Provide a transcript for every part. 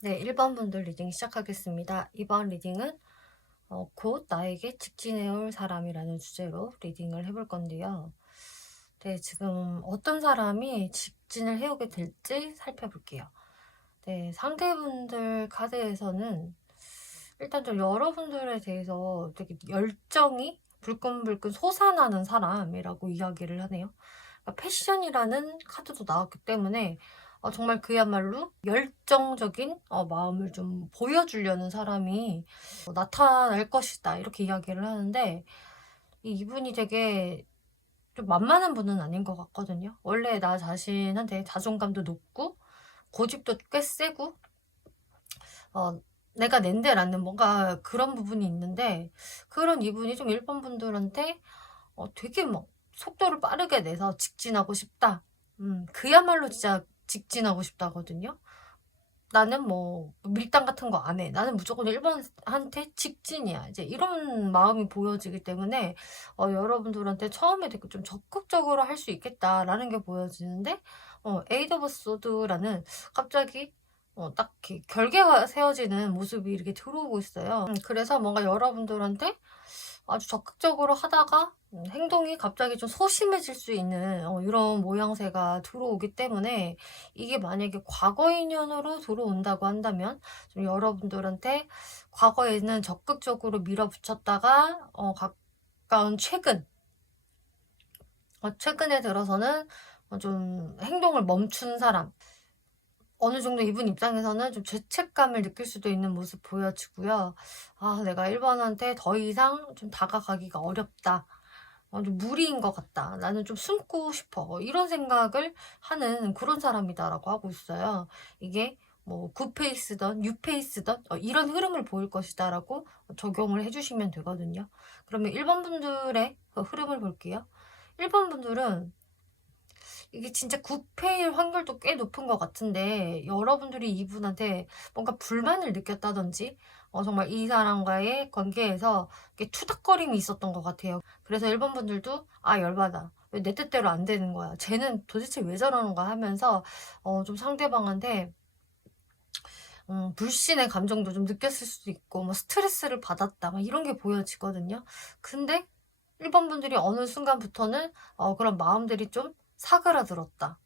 네, 1번 분들 리딩 시작하겠습니다. 이번 리딩은 곧 나에게 직진해올 사람이라는 주제로 리딩을 해볼 건데요. 네, 지금 어떤 사람이 직진을 해오게 될지 살펴볼게요. 네, 상대분들 카드에서는 일단 좀 여러분들에 대해서 되게 열정이 불끈불끈 솟아나는 사람이라고 이야기를 하네요. 그러니까 패션이라는 카드도 나왔기 때문에 정말 그야말로 열정적인 마음을 좀 보여주려는 사람이 나타날 것이다 이렇게 이야기를 하는데, 이분이 되게 좀 만만한 분은 아닌 것 같거든요. 원래 나 자신한테 자존감도 높고 고집도 꽤 세고 어, 내가 낸데라는 뭔가 그런 부분이 있는데, 그런 이분이 좀 일본 분들한테 되게 막 속도를 빠르게 내서 직진하고 싶다. 그야말로 진짜 직진하고 싶다거든요. 나는 뭐 밀당 같은 거 안 해. 나는 무조건 1번한테 직진이야. 이제 이런 마음이 보여지기 때문에 여러분들한테 처음에 되게 좀 적극적으로 할 수 있겠다라는 게 보여지는데, 에이드 오브 소드라는 갑자기 딱 이렇게 결계가 세워지는 모습이 이렇게 들어오고 있어요. 그래서 뭔가 여러분들한테 아주 적극적으로 하다가 행동이 갑자기 좀 소심해질 수 있는 이런 모양새가 들어오기 때문에, 이게 만약에 과거 인연으로 들어온다고 한다면 좀 여러분들한테 과거에는 적극적으로 밀어붙였다가 가까운 최근에 들어서는 좀 행동을 멈춘 사람, 어느 정도 이분 입장에서는 좀 죄책감을 느낄 수도 있는 모습 보여지고요. 아, 내가 1번한테 더 이상 좀 다가가기가 어렵다. 좀 무리인 것 같다. 나는 좀 숨고 싶어. 이런 생각을 하는 그런 사람이다라고 하고 있어요. 이게 뭐 굿페이스든 뉴페이스든 이런 흐름을 보일 것이다라고 적용을 해주시면 되거든요. 그러면 1번 분들의 그 흐름을 볼게요. 1번 분들은 이게 진짜 구패일 확률도 꽤 높은 것 같은데, 여러분들이 이분한테 뭔가 불만을 느꼈다든지 정말 이 사람과의 관계에서 이렇게 투닥거림이 있었던 것 같아요. 그래서 1번 분들도 열받아. 왜 내 뜻대로 안 되는 거야? 쟤는 도대체 왜 저러는 거야? 하면서 좀 상대방한테 불신의 감정도 좀 느꼈을 수도 있고, 뭐 스트레스를 받았다 막 이런 게 보여지거든요. 근데 1번 분들이 어느 순간부터는 그런 마음들이 좀 사그라들었다.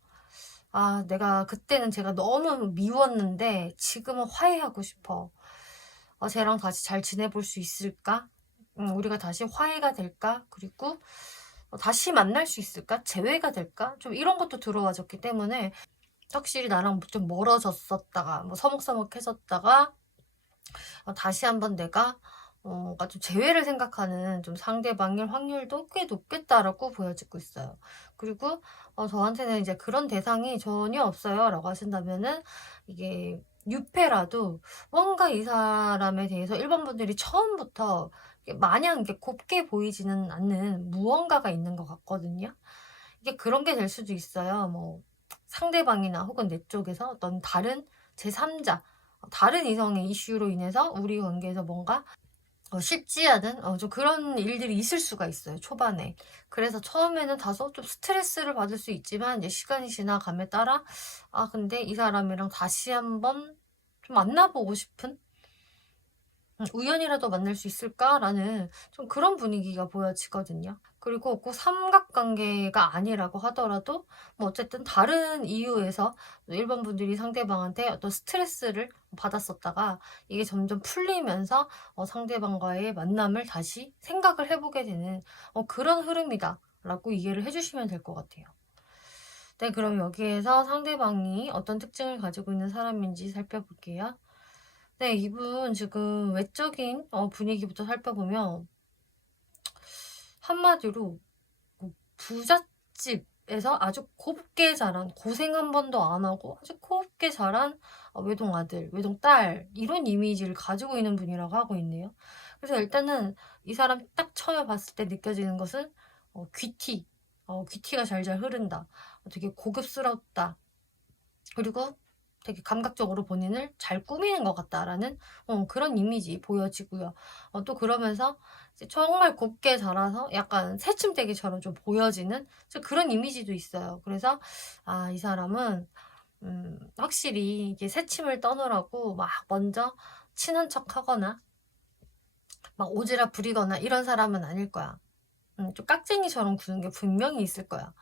아, 내가 그때는 제가 너무 미웠는데 지금은 화해하고 싶어. 쟤랑 다시 잘 지내볼 수 있을까? 우리가 다시 화해가 될까? 그리고 다시 만날 수 있을까? 재회가 될까? 좀 이런 것도 들어와졌기 때문에, 확실히 나랑 좀 멀어졌었다가 뭐 서먹서먹해졌다가 다시 한번 내가 뭔가 좀 재회를 생각하는 좀 상대방일 확률도 꽤 높겠다라고 보여지고 있어요. 그리고 저한테는 이제 그런 대상이 전혀 없어요 라고 하신다면은, 이게 유패라도 뭔가 이 사람에 대해서 1번 분들이 처음부터 마냥 이렇게 곱게 보이지는 않는 무언가가 있는 것 같거든요. 이게 그런 게 될 수도 있어요. 뭐 상대방이나 혹은 내 쪽에서 어떤 다른 제3자, 다른 이성의 이슈로 인해서 우리 관계에서 뭔가 쉽지 않은 좀 그런 일들이 있을 수가 있어요, 초반에. 그래서 처음에는 다소 좀 스트레스를 받을 수 있지만, 이제 시간이 지나감에 따라 근데 이 사람이랑 다시 한번 좀 만나보고 싶은, 우연이라도 만날 수 있을까라는 좀 그런 분위기가 보여지거든요. 그리고 꼭 삼각관계가 아니라고 하더라도 뭐 어쨌든 다른 이유에서 1번 분들이 상대방한테 어떤 스트레스를 받았었다가 이게 점점 풀리면서 상대방과의 만남을 다시 생각을 해보게 되는 그런 흐름이다 라고 이해를 해주시면 될 것 같아요. 네, 그럼 여기에서 상대방이 어떤 특징을 가지고 있는 사람인지 살펴볼게요. 네, 이분 지금 외적인 분위기부터 살펴보면 한마디로 뭐 부잣집에서 아주 곱게 자란, 고생 한 번도 안 하고 아주 곱게 자란 외동아들, 외동딸, 이런 이미지를 가지고 있는 분이라고 하고 있네요. 그래서 일단은 이 사람 딱 처음에 봤을 때 느껴지는 것은 귀티, 귀티가 잘잘 흐른다, 되게 고급스럽다, 그리고 되게 감각적으로 본인을 잘 꾸미는 것 같다라는 그런 이미지 보여지고요. 또 그러면서 이제 정말 곱게 자라서 약간 새침대기처럼 좀 보여지는 그런 이미지도 있어요. 그래서 이 사람은 확실히 이게 새침을 떠느라고 막 먼저 친한 척하거나 막 오지랖 부리거나 이런 사람은 아닐 거야. 좀 깍쟁이처럼 구는 게 분명히 있을 거야.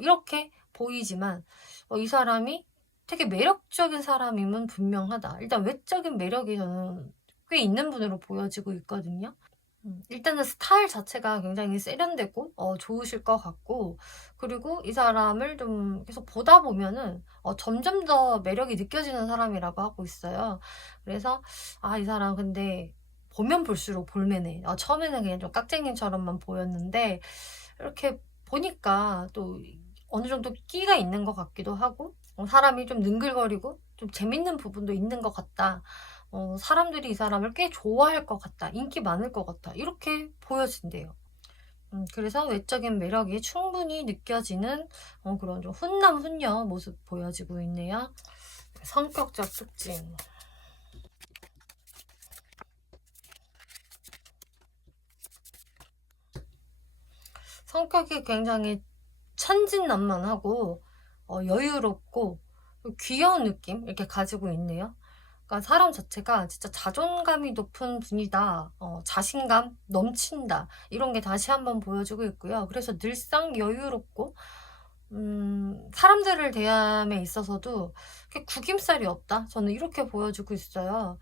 이렇게 보이지만 이 사람이 되게 매력적인 사람임은 분명하다. 일단 외적인 매력이 저는 꽤 있는 분으로 보여지고 있거든요. 일단은 스타일 자체가 굉장히 세련되고 좋으실 것 같고, 그리고 이 사람을 좀 계속 보다 보면은 점점 더 매력이 느껴지는 사람이라고 하고 있어요. 그래서 이 사람 근데 보면 볼수록 볼매네. 처음에는 그냥 좀 깍쟁이처럼만 보였는데 이렇게 보니까 또 어느 정도 끼가 있는 것 같기도 하고, 사람이 좀 능글거리고 좀 재밌는 부분도 있는 것 같다. 사람들이 이 사람을 꽤 좋아할 것 같다. 인기 많을 것 같다. 이렇게 보여진대요. 그래서 외적인 매력이 충분히 느껴지는 그런 좀 훈남 훈녀 모습 보여지고 있네요. 성격적 특징. 성격이 굉장히 천진난만하고 여유롭고 귀여운 느낌 이렇게 가지고 있네요. 그러니까 사람 자체가 진짜 자존감이 높은 분이다. 자신감 넘친다. 이런 게 다시 한번 보여주고 있고요. 그래서 늘상 여유롭고 사람들을 대함에 있어서도 구김살이 없다. 저는 이렇게 보여주고 있어요.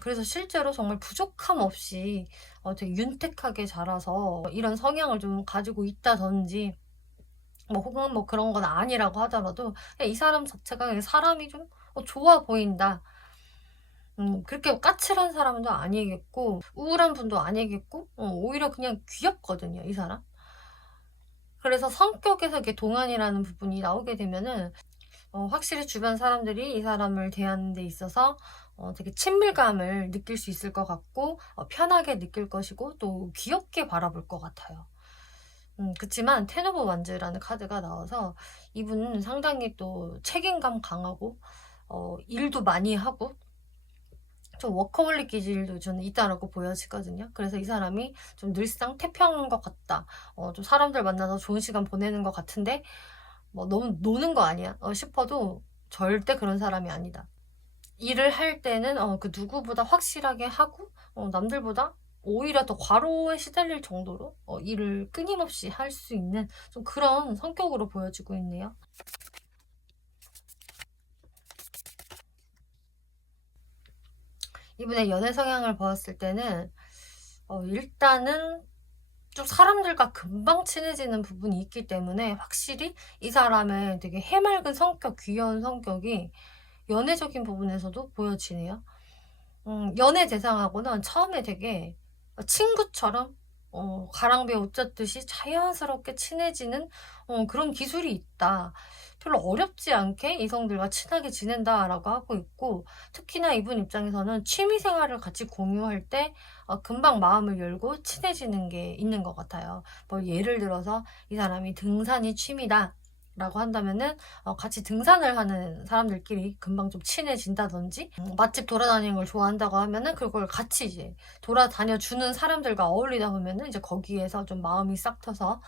그래서 실제로 정말 부족함 없이 되게 윤택하게 자라서 이런 성향을 좀 가지고 있다든지 혹은 그런 건 아니라고 하더라도 그냥 이 사람 자체가 그냥 사람이 좀 좋아 보인다. 그렇게 까칠한 사람도 아니겠고 우울한 분도 아니겠고 오히려 그냥 귀엽거든요, 이 사람. 그래서 성격에서 이렇게 동안이라는 부분이 나오게 되면은 확실히 주변 사람들이 이 사람을 대하는 데 있어서 되게 친밀감을 느낄 수 있을 것 같고 편하게 느낄 것이고 또 귀엽게 바라볼 것 같아요. 그치만 텐 오브 완즈라는 카드가 나와서 이분은 상당히 또 책임감 강하고 일도 많이 하고 좀 워커홀릭 기질도 저는 있다라고 보여지거든요. 그래서 이 사람이 좀 늘상 태평한 것 같다. 좀 사람들 만나서 좋은 시간 보내는 것 같은데 너무 노는 거 아니야? 싶어도 절대 그런 사람이 아니다. 일을 할 때는 그 누구보다 확실하게 하고 남들보다 오히려 더 과로에 시달릴 정도로 일을 끊임없이 할 수 있는 좀 그런 성격으로 보여지고 있네요. 이분의 연애 성향을 보았을 때는 일단은 좀 사람들과 금방 친해지는 부분이 있기 때문에 확실히 이 사람의 되게 해맑은 성격, 귀여운 성격이 연애적인 부분에서도 보여지네요. 연애 대상하고는 처음에 되게 친구처럼 가랑비에 옷 젖듯이 자연스럽게 친해지는 그런 기술이 있다. 별로 어렵지 않게 이성들과 친하게 지낸다라고 하고 있고, 특히나 이분 입장에서는 취미 생활을 같이 공유할 때 금방 마음을 열고 친해지는 게 있는 것 같아요. 예를 들어서 이 사람이 등산이 취미다. 라고 한다면은 같이 등산을 하는 사람들끼리 금방 좀 친해진다든지, 맛집 돌아다니는 걸 좋아한다고 하면은 그걸 같이 이제 돌아다녀 주는 사람들과 어울리다 보면은 이제 거기에서 좀 마음이 싹 터서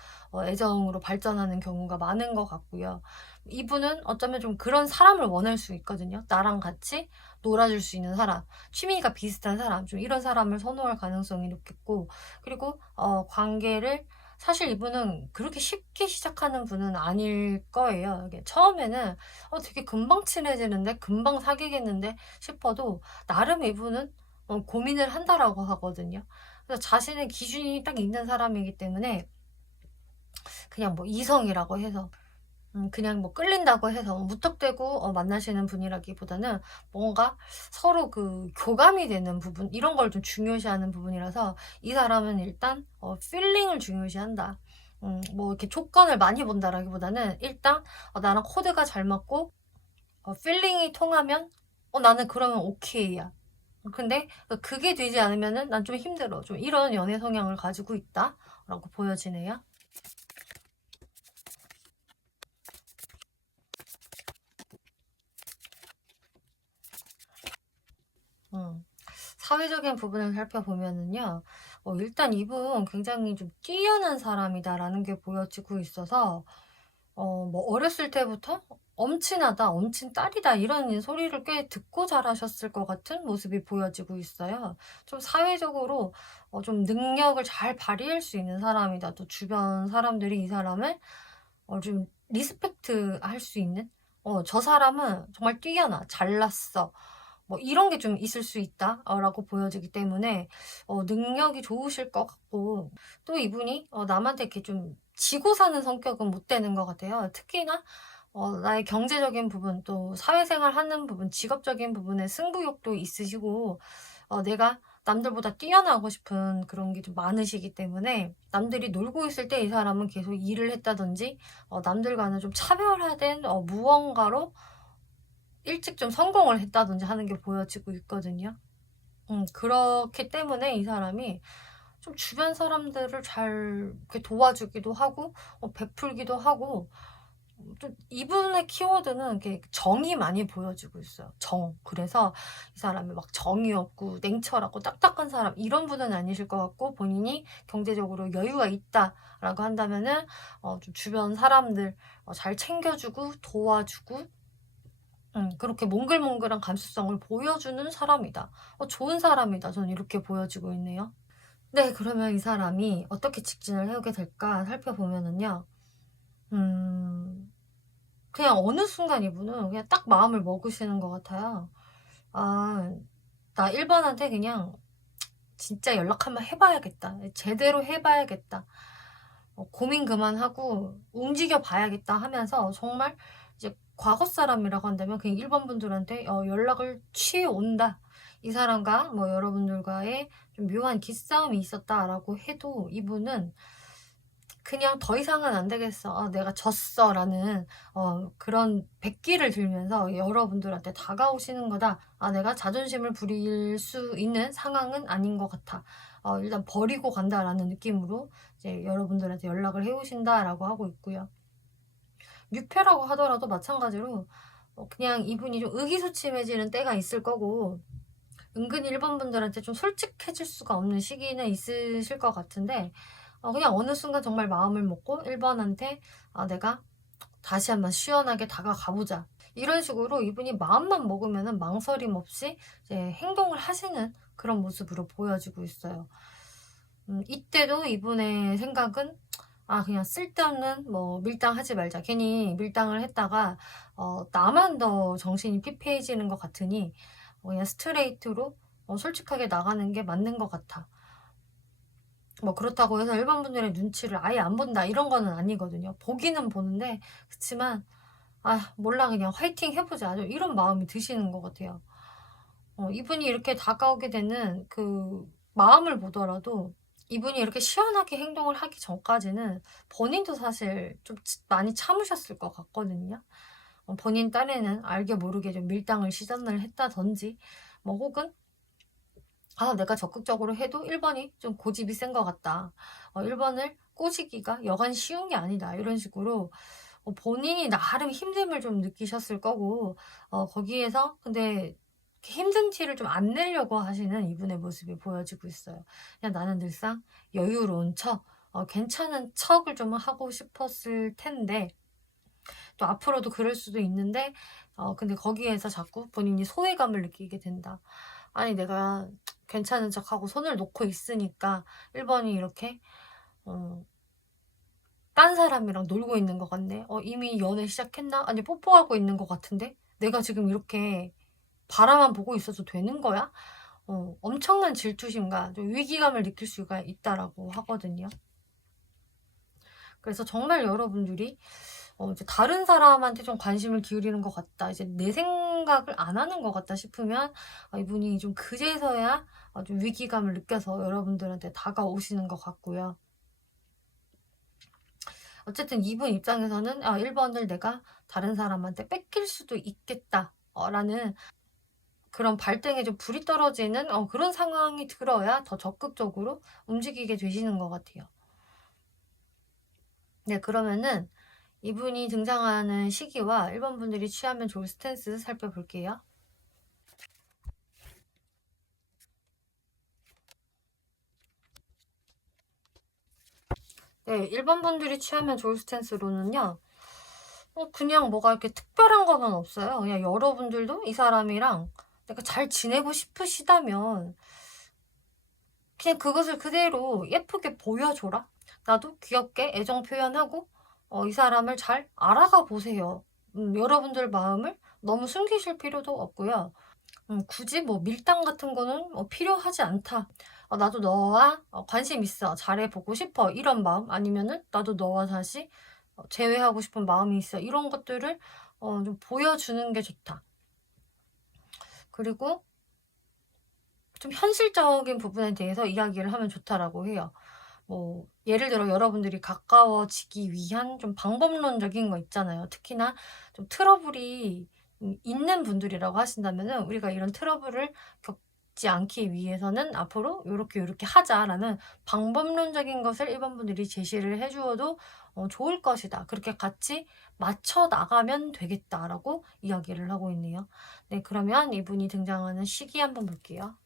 애정으로 발전하는 경우가 많은 것 같고요. 이분은 어쩌면 좀 그런 사람을 원할 수 있거든요. 나랑 같이 놀아줄 수 있는 사람, 취미가 비슷한 사람, 좀 이런 사람을 선호할 가능성이 높겠고, 그리고 관계를 사실 이분은 그렇게 쉽게 시작하는 분은 아닐 거예요. 이게 처음에는 되게 금방 친해지는데, 금방 사귀겠는데 싶어도 나름 이분은 고민을 한다라고 하거든요. 그래서 자신의 기준이 딱 있는 사람이기 때문에 그냥 이성이라고 해서 그냥 끌린다고 해서 무턱대고 만나시는 분이라기보다는 뭔가 서로 그 교감이 되는 부분, 이런 걸 좀 중요시하는 부분이라서 이 사람은 일단 필링을 중요시한다. 이렇게 조건을 많이 본다라기보다는 일단 나랑 코드가 잘 맞고 필링이 통하면 나는 그러면 오케이야. 근데 그게 되지 않으면은 난 좀 힘들어. 좀 이런 연애 성향을 가지고 있다라고 보여지네요. 음. 사회적인 부분을 살펴보면은요, 일단 이분 굉장히 좀 뛰어난 사람이다라는 게 보여지고 있어서, 어렸을 때부터 엄친아다, 엄친딸이다 이런 소리를 꽤 듣고 자라셨을 것 같은 모습이 보여지고 있어요. 좀 사회적으로 좀 능력을 잘 발휘할 수 있는 사람이다. 또 주변 사람들이 이 사람을 좀 리스펙트할 수 있는, 저 사람은 정말 뛰어나, 잘났어, 뭐 이런 게 좀 있을 수 있다라고 보여지기 때문에 능력이 좋으실 것 같고, 또 이분이 남한테 이렇게 좀 지고 사는 성격은 못 되는 것 같아요. 특히나 나의 경제적인 부분, 또 사회생활 하는 부분, 직업적인 부분에 승부욕도 있으시고, 내가 남들보다 뛰어나고 싶은 그런 게 좀 많으시기 때문에, 남들이 놀고 있을 때 이 사람은 계속 일을 했다든지, 남들과는 좀 차별화된 무언가로 일찍 좀 성공을 했다든지 하는 게 보여지고 있거든요. 그렇기 때문에 이 사람이 좀 주변 사람들을 잘 이렇게 도와주기도 하고, 베풀기도 하고, 좀 이분의 키워드는 이렇게 정이 많이 보여지고 있어요. 정. 그래서 이 사람이 막 정이 없고 냉철하고 딱딱한 사람 이런 분은 아니실 것 같고, 본인이 경제적으로 여유가 있다라고 한다면은 좀 주변 사람들 잘 챙겨주고 도와주고, 그렇게 몽글몽글한 감수성을 보여주는 사람이다. 좋은 사람이다. 저는 이렇게 보여지고 있네요. 네, 그러면 이 사람이 어떻게 직진을 해오게 될까 살펴보면은요. 음, 그냥 어느 순간 이분은 그냥 딱 마음을 먹으시는 것 같아요. 아, 나 1번한테 그냥 진짜 연락 한번 해봐야겠다. 제대로 해봐야겠다. 고민 그만하고 움직여 봐야겠다 하면서 정말 이제 과거 사람이라고 한다면 그냥 1번 분들한테 연락을 취해 온다. 이 사람과 뭐 여러분들과의 좀 묘한 기싸움이 있었다라고 해도 이분은 그냥 더 이상은 안 되겠어. 내가 졌어. 라는 그런 백기를 들면서 여러분들한테 다가오시는 거다. 내가 자존심을 부릴 수 있는 상황은 아닌 것 같아. 일단 버리고 간다라는 느낌으로 이제 여러분들한테 연락을 해오신다라고 하고 있고요. 유패라고 하더라도 마찬가지로 그냥 이분이 좀 의기소침해지는 때가 있을 거고, 은근히 1번 분들한테 좀 솔직해질 수가 없는 시기는 있으실 것 같은데, 그냥 어느 순간 정말 마음을 먹고 1번한테 내가 다시 한번 시원하게 다가가보자. 이런 식으로 이분이 마음만 먹으면은 망설임 없이 이제 행동을 하시는 그런 모습으로 보여지고 있어요. 이때도 이분의 생각은 그냥 쓸데없는 뭐 밀당하지 말자. 괜히 밀당을 했다가 나만 더 정신이 피폐해지는 것 같으니 그냥 스트레이트로 솔직하게 나가는 게 맞는 것 같아. 뭐 그렇다고 해서 일반 분들의 눈치를 아예 안 본다 이런 거는 아니거든요. 보기는 보는데, 그치만 몰라, 그냥 화이팅 해보자, 이런 마음이 드시는 것 같아요. 이분이 이렇게 다가오게 되는 그 마음을 보더라도, 이분이 이렇게 시원하게 행동을 하기 전까지는 본인도 사실 좀 많이 참으셨을 것 같거든요. 본인 딴에는 알게 모르게 좀 밀당을 시전을 했다든지, 뭐 혹은 내가 적극적으로 해도 1번이 좀 고집이 센 것 같다. 1번을 꼬시기가 여간 쉬운 게 아니다. 이런 식으로 본인이 나름 힘듦을 좀 느끼셨을 거고, 거기에서 근데 힘든 티를 좀 안 내려고 하시는 이분의 모습이 보여지고 있어요. 그냥 나는 늘상 여유로운 척, 괜찮은 척을 좀 하고 싶었을 텐데, 또 앞으로도 그럴 수도 있는데, 근데 거기에서 자꾸 본인이 소외감을 느끼게 된다. 아니, 내가 괜찮은 척하고 손을 놓고 있으니까 1번이 이렇게 딴 사람이랑 놀고 있는 것 같네. 이미 연애 시작했나? 아니, 뽀뽀하고 있는 것 같은데? 내가 지금 이렇게 바라만 보고 있어도 되는 거야? 엄청난 질투심과 좀 위기감을 느낄 수가 있다라고 하거든요. 그래서 정말 여러분들이 이제 다른 사람한테 좀 관심을 기울이는 것 같다, 이제 내 생각을 안 하는 것 같다 싶으면 이분이 좀 그제서야 좀 위기감을 느껴서 여러분들한테 다가오시는 것 같고요. 어쨌든 이분 입장에서는 1번을 내가 다른 사람한테 뺏길 수도 있겠다 라는 그런 발등에 좀 불이 떨어지는 그런 상황이 들어야 더 적극적으로 움직이게 되시는 것 같아요. 네, 그러면은 이분이 등장하는 시기와 1번 분들이 취하면 좋을 스탠스 살펴볼게요. 네, 1번 분들이 취하면 좋을 스탠스로는요. 그냥 뭐가 이렇게 특별한 거는 없어요. 그냥 여러분들도 이 사람이랑 내가 잘 지내고 싶으시다면 그냥 그것을 그대로 예쁘게 보여줘라. 나도 귀엽게 애정 표현하고 이 사람을 잘 알아가 보세요. 여러분들 마음을 너무 숨기실 필요도 없고요. 굳이 뭐 밀당 같은 거는 필요하지 않다. 나도 너와 관심 있어. 잘해보고 싶어. 이런 마음. 아니면은 나도 너와 다시 재회하고 싶은 마음이 있어. 이런 것들을 좀 보여주는 게 좋다. 그리고 좀 현실적인 부분에 대해서 이야기를 하면 좋다라고 해요. 뭐 예를 들어 여러분들이 가까워지기 위한 좀 방법론적인 거 있잖아요. 특히나 좀 트러블이 있는 분들이라고 하신다면은 우리가 이런 트러블을 겪지 않기 위해서는 앞으로 요렇게 하자라는 방법론적인 것을 일반 분들이 제시를 해 주어도 좋을 것이다. 그렇게 같이 맞춰 나가면 되겠다라고 이야기를 하고 있네요. 네, 그러면 이분이 등장하는 시기 한번 볼게요.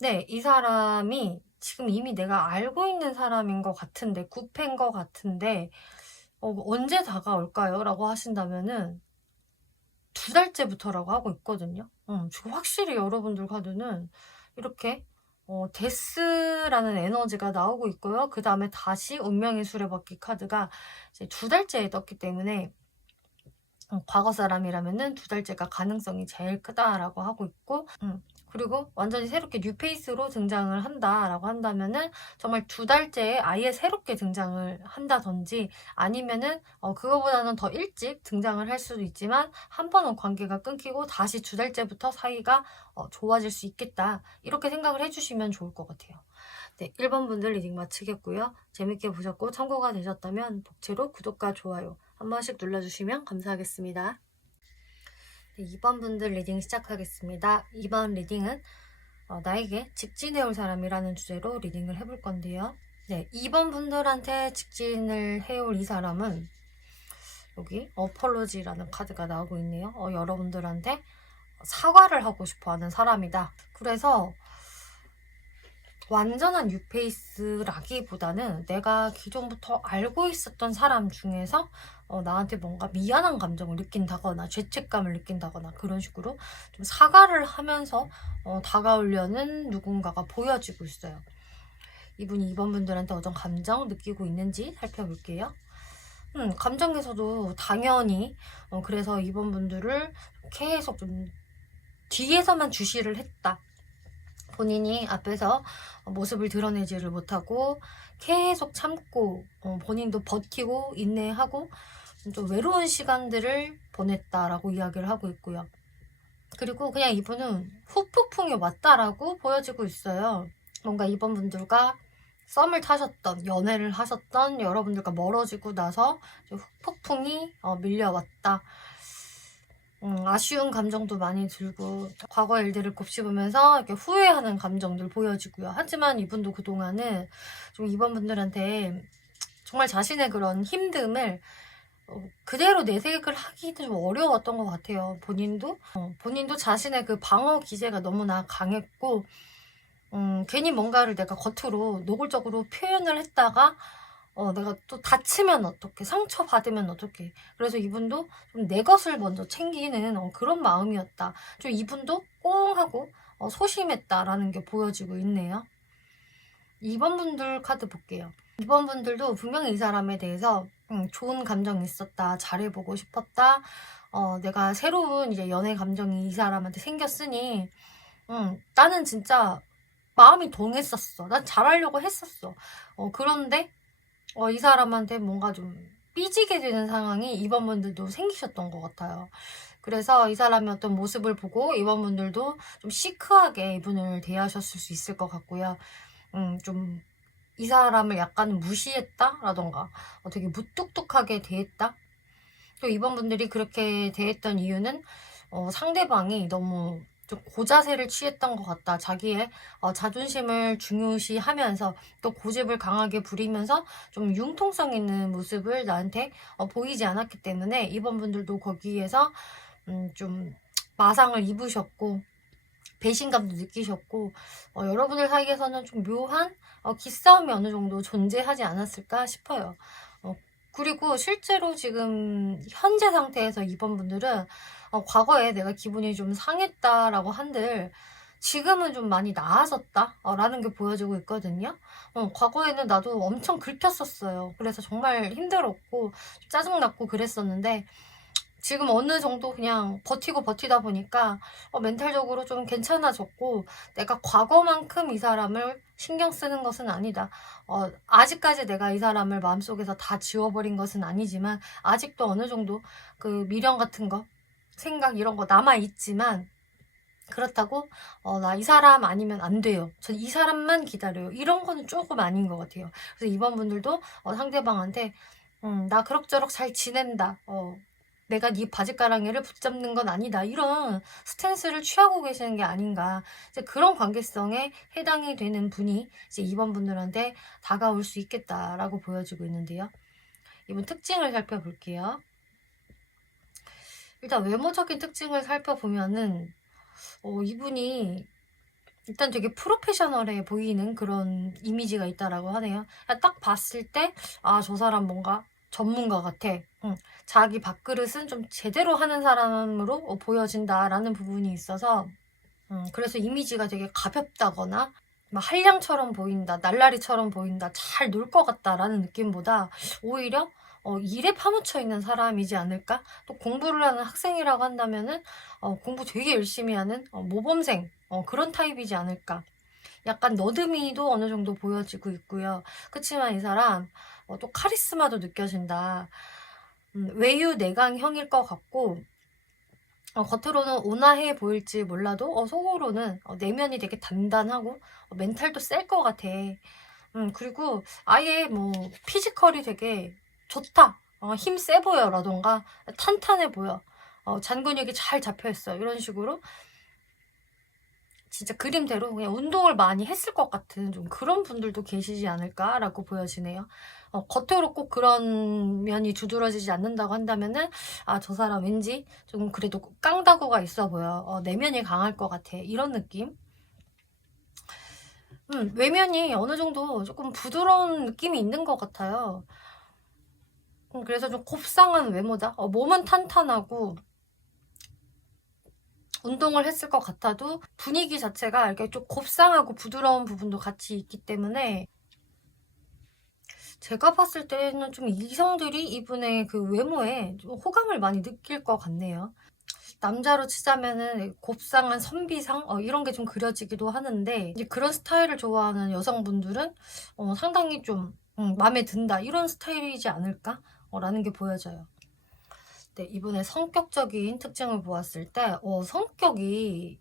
네. 이 사람이 지금 이미 내가 알고 있는 사람인 것 같은데, 구패인 것 같은데, 언제 다가올까요? 라고 하신다면은, 2달째부터라고 하고 있거든요. 지금 확실히 여러분들 카드는 이렇게, 데스라는 에너지가 나오고 있고요. 그 다음에 다시 운명의 수레바퀴 카드가 이제 2달째에 떴기 때문에, 과거 사람이라면은 2달째가 가능성이 제일 크다라고 하고 있고, 그리고 완전히 새롭게 뉴페이스로 등장을 한다라고 한다면은 정말 2달째에 아예 새롭게 등장을 한다든지 아니면은 그거보다는 더 일찍 등장을 할 수도 있지만 한 번은 관계가 끊기고 다시 2달째부터 사이가 좋아질 수 있겠다. 이렇게 생각을 해주시면 좋을 것 같아요. 네, 1번 분들 리딩 마치겠고요. 재밌게 보셨고 참고가 되셨다면 복채로 구독과 좋아요 한 번씩 눌러주시면 감사하겠습니다. 네, 2번 분들 리딩 시작하겠습니다. 2번 리딩은 나에게 직진해올 사람이라는 주제로 리딩을 해볼 건데요. 네, 2번 분들한테 직진을 해올 이 사람은 여기 어폴로지라는 카드가 나오고 있네요. 여러분들한테 사과를 하고 싶어하는 사람이다. 그래서 완전한 뉴페이스라기보다는 내가 기존부터 알고 있었던 사람 중에서 나한테 뭔가 미안한 감정을 느낀다거나 죄책감을 느낀다거나 그런 식으로 좀 사과를 하면서 다가오려는 누군가가 보여지고 있어요. 이분이 2번 분들한테 어떤 감정 느끼고 있는지 살펴볼게요. 감정에서도 당연히 그래서 2번 분들을 계속 좀 뒤에서만 주시를 했다. 본인이 앞에서 모습을 드러내지를 못하고 계속 참고 본인도 버티고 인내하고 좀 외로운 시간들을 보냈다라고 이야기를 하고 있고요. 그리고 그냥 이분은 후폭풍이 왔다라고 보여지고 있어요. 뭔가 이번 분들과 썸을 타셨던, 연애를 하셨던 여러분들과 멀어지고 나서 후폭풍이 밀려왔다. 아쉬운 감정도 많이 들고 과거 일들을 곱씹으면서 이렇게 후회하는 감정들 보여지고요. 하지만 이분도 그동안은 좀 이번 분들한테 정말 자신의 그런 힘듦을 그대로 내색을 하기는 좀 어려웠던 것 같아요. 본인도 자신의 그 방어 기제가 너무나 강했고 괜히 뭔가를 내가 겉으로 노골적으로 표현을 했다가 내가 또 다치면 어떡해, 상처받으면 어떡해. 그래서 이분도 좀 내 것을 먼저 챙기는 그런 마음이었다. 좀 이분도 꽁 하고 소심했다라는 게 보여지고 있네요. 2번 분들 카드 볼게요. 2번 분들도 분명히 이 사람에 대해서 좋은 감정이 있었다, 잘해보고 싶었다, 내가 새로운 이제 연애 감정이 이 사람한테 생겼으니 나는 진짜 마음이 동했었어. 난 잘하려고 했었어. 그런데 이 사람한테 뭔가 좀 삐지게 되는 상황이 이번 분들도 생기셨던 것 같아요. 그래서 이 사람의 어떤 모습을 보고 이번 분들도 좀 시크하게 이분을 대하셨을 수 있을 것 같고요. 좀 이 사람을 약간 무시했다라던가 되게 무뚝뚝하게 대했다. 또 이번 분들이 그렇게 대했던 이유는 상대방이 너무 좀 고자세를 취했던 것 같다. 자기의 자존심을 중요시하면서 또 고집을 강하게 부리면서 좀 융통성 있는 모습을 나한테 보이지 않았기 때문에 이번 분들도 거기에서 좀 마상을 입으셨고 배신감도 느끼셨고 여러분들 사이에서는 좀 묘한 기싸움이 어느 정도 존재하지 않았을까 싶어요. 그리고 실제로 지금 현재 상태에서 이번 분들은 과거에 내가 기분이 좀 상했다라고 한들 지금은 좀 많이 나아졌다 라는 게 보여지고 있거든요. 과거에는 나도 엄청 긁혔었어요. 그래서 정말 힘들었고 짜증났고 그랬었는데 지금 어느 정도 그냥 버티고 버티다 보니까 멘탈적으로 좀 괜찮아졌고 내가 과거만큼 이 사람을 신경 쓰는 것은 아니다. 아직까지 내가 이 사람을 마음속에서 다 지워버린 것은 아니지만 아직도 어느 정도 그 미련 같은 거 생각 이런 거 남아있지만 그렇다고 나 이 사람 아니면 안 돼요. 전 이 사람만 기다려요. 이런 거는 조금 아닌 것 같아요. 그래서 이번 분들도 상대방한테 나 그럭저럭 잘 지낸다. 내가 네 바짓가랑이를 붙잡는 건 아니다. 이런 스탠스를 취하고 계시는 게 아닌가. 이제 그런 관계성에 해당이 되는 분이 이제 이번 분들한테 다가올 수 있겠다라고 보여지고 있는데요. 이분 특징을 살펴볼게요. 일단 외모적인 특징을 살펴보면은 이분이 일단 되게 프로페셔널해 보이는 그런 이미지가 있다라고 하네요. 딱 봤을 때 저 사람 뭔가 전문가 같아. 자기 밥그릇은 좀 제대로 하는 사람으로 보여진다라는 부분이 있어서 그래서 이미지가 되게 가볍다거나 막 한량처럼 보인다, 날라리처럼 보인다, 잘 놀 것 같다라는 느낌보다 오히려 일에 파묻혀 있는 사람이지 않을까? 또 공부를 하는 학생이라고 한다면은 공부 되게 열심히 하는 모범생 그런 타입이지 않을까? 약간 너드미도 어느 정도 보여지고 있고요. 그치만 이 사람 또 카리스마도 느껴진다. 외유내강형일 것 같고 겉으로는 온화해 보일지 몰라도 속으로는 내면이 되게 단단하고 멘탈도 셀 것 같아. 그리고 아예 뭐 피지컬이 되게 좋다. 힘 세 보여라던가 탄탄해 보여. 잔근육이 잘 잡혀있어. 이런 식으로 진짜 그림대로 그냥 운동을 많이 했을 것 같은 좀 그런 분들도 계시지 않을까라고 보여지네요. 겉으로 꼭 그런 면이 두드러지지 않는다고 한다면은 저 사람 왠지 좀 그래도 깡다구가 있어 보여. 내면이 강할 것 같아. 이런 느낌. 외면이 어느 정도 조금 부드러운 느낌이 있는 것 같아요. 그래서 좀 곱상한 외모다. 몸은 탄탄하고 운동을 했을 것 같아도 분위기 자체가 이렇게 좀 곱상하고 부드러운 부분도 같이 있기 때문에 제가 봤을 때는 좀 이성들이 이분의 그 외모에 좀 호감을 많이 느낄 것 같네요. 남자로 치자면은 곱상한 선비상 이런 게 좀 그려지기도 하는데 이제 그런 스타일을 좋아하는 여성분들은 상당히 좀 마음에 든다 이런 스타일이지 않을까? 라는 게 보여져요. 네, 이분의 성격적인 특징을 보았을 때 성격이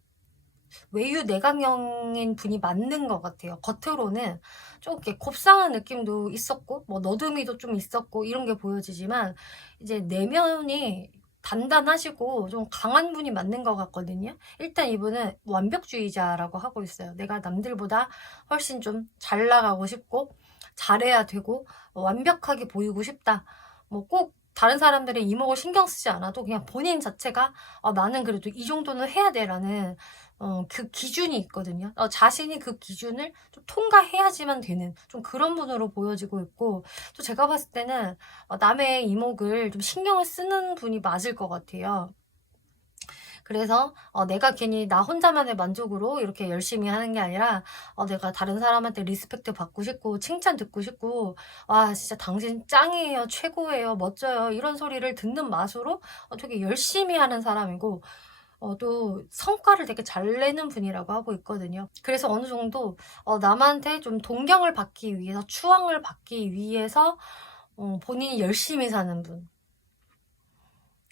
외유 내강형인 분이 맞는 것 같아요. 겉으로는 좀 이렇게 곱상한 느낌도 있었고 뭐 너드미도 좀 있었고 이런 게 보여지지만 이제 내면이 단단하시고 좀 강한 분이 맞는 것 같거든요. 일단 이분은 완벽주의자라고 하고 있어요. 내가 남들보다 훨씬 좀 잘 나가고 싶고 잘해야 되고 완벽하게 보이고 싶다. 뭐 꼭 다른 사람들의 이목을 신경 쓰지 않아도 그냥 본인 자체가 나는 그래도 이 정도는 해야 돼라는 그 기준이 있거든요. 자신이 그 기준을 좀 통과해야지만 되는 좀 그런 분으로 보여지고 있고 또 제가 봤을 때는 남의 이목을 좀 신경을 쓰는 분이 맞을 것 같아요. 그래서 내가 괜히 나 혼자만의 만족으로 이렇게 열심히 하는 게 아니라 내가 다른 사람한테 리스펙트 받고 싶고 칭찬 듣고 싶고 와 진짜 당신 짱이에요 최고예요 멋져요 이런 소리를 듣는 맛으로 되게 열심히 하는 사람이고 또 성과를 되게 잘 내는 분이라고 하고 있거든요. 그래서 어느 정도 남한테 좀 동경을 받기 위해서 추앙을 받기 위해서 본인이 열심히 사는 분.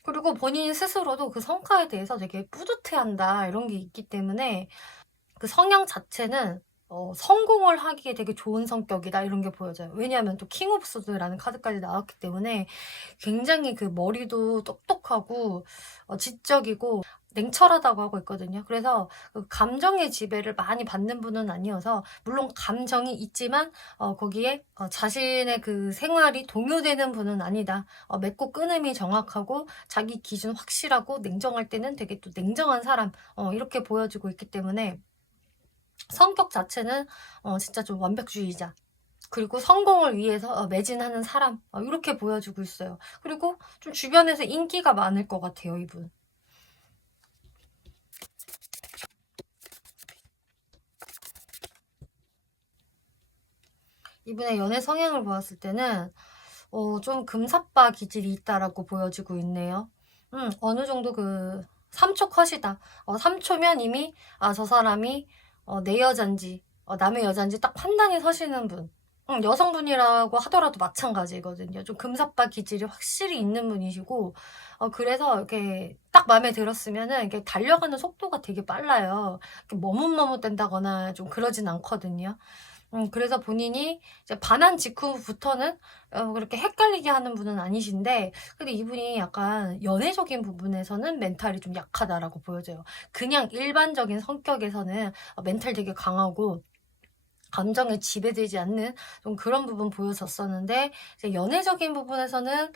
그리고 본인 스스로도 그 성과에 대해서 되게 뿌듯해한다 이런 게 있기 때문에 그 성향 자체는 성공을 하기에 되게 좋은 성격이다 이런 게 보여져요. 왜냐하면 또 킹 오브 소드라는 카드까지 나왔기 때문에 굉장히 그 머리도 똑똑하고 지적이고 냉철하다고 하고 있거든요. 그래서 그 감정의 지배를 많이 받는 분은 아니어서, 물론 감정이 있지만 거기에 자신의 그 생활이 동요되는 분은 아니다. 맺고 끊음이 정확하고 자기 기준 확실하고 냉정할 때는 되게 또 냉정한 사람, 이렇게 보여지고 있기 때문에 성격 자체는 진짜 좀 완벽주의자, 그리고 성공을 위해서 매진하는 사람, 이렇게 보여지고 있어요. 그리고 좀 주변에서 인기가 많을 것 같아요, 이분. 이분의 연애 성향을 보았을 때는 좀 금사빠 기질이 있다라고 보여지고 있네요. 어느 정도 그 3초 컷이다. 3초면 이미 저 사람이 내 여잔지 남의 여잔지 딱 판단이 서시는 분. 여성분이라고 하더라도 마찬가지거든요. 좀 금사빠 기질이 확실히 있는 분이시고, 그래서 이렇게 딱 마음에 들었으면은 이게 달려가는 속도가 되게 빨라요. 이렇게 머뭇머뭇된다거나 좀 그러진 않거든요. 그래서 본인이 이제 반한 직후부터는 그렇게 헷갈리게 하는 분은 아니신데, 근데 이분이 약간 연애적인 부분에서는 멘탈이 좀 약하다라고 보여져요. 그냥 일반적인 성격에서는 멘탈 되게 강하고 감정에 지배되지 않는 좀 그런 부분 보여졌었는데, 이제 연애적인 부분에서는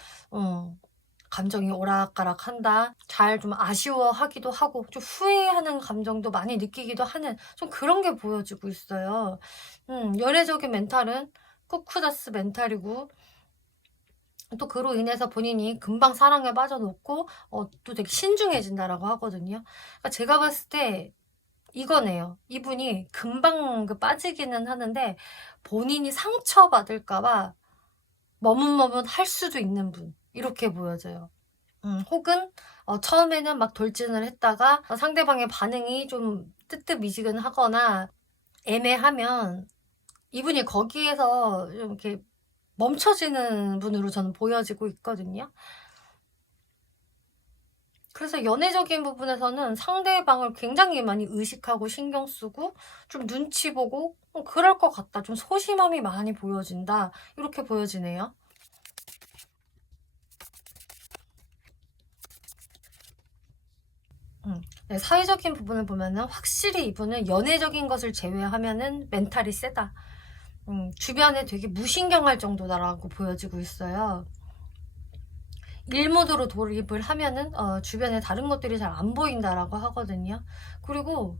감정이 오락가락한다. 잘 좀 아쉬워하기도 하고 좀 후회하는 감정도 많이 느끼기도 하는 좀 그런 게 보여지고 있어요. 연애적인 멘탈은 쿠쿠다스 멘탈이고, 또 그로 인해서 본인이 금방 사랑에 빠져놓고 또 되게 신중해진다라고 하거든요. 그러니까 제가 봤을 때 이거네요. 이분이 금방 빠지기는 하는데 본인이 상처받을까 봐 머뭇머뭇할 수도 있는 분, 이렇게 보여져요. 혹은 처음에는 막 돌진을 했다가 상대방의 반응이 좀 뜨뜻미지근하거나 애매하면 이분이 거기에서 좀 이렇게 멈춰지는 분으로 저는 보여지고 있거든요. 그래서 연애적인 부분에서는 상대방을 굉장히 많이 의식하고 신경 쓰고 좀 눈치 보고 그럴 것 같다. 좀 소심함이 많이 보여진다. 이렇게 보여지네요. 네, 사회적인 부분을 보면은 확실히 이분은 연애적인 것을 제외하면은 멘탈이 세다. 주변에 되게 무신경할 정도다라고 보여지고 있어요. 일 모드로 돌입을 하면은 주변에 다른 것들이 잘 안 보인다라고 하거든요. 그리고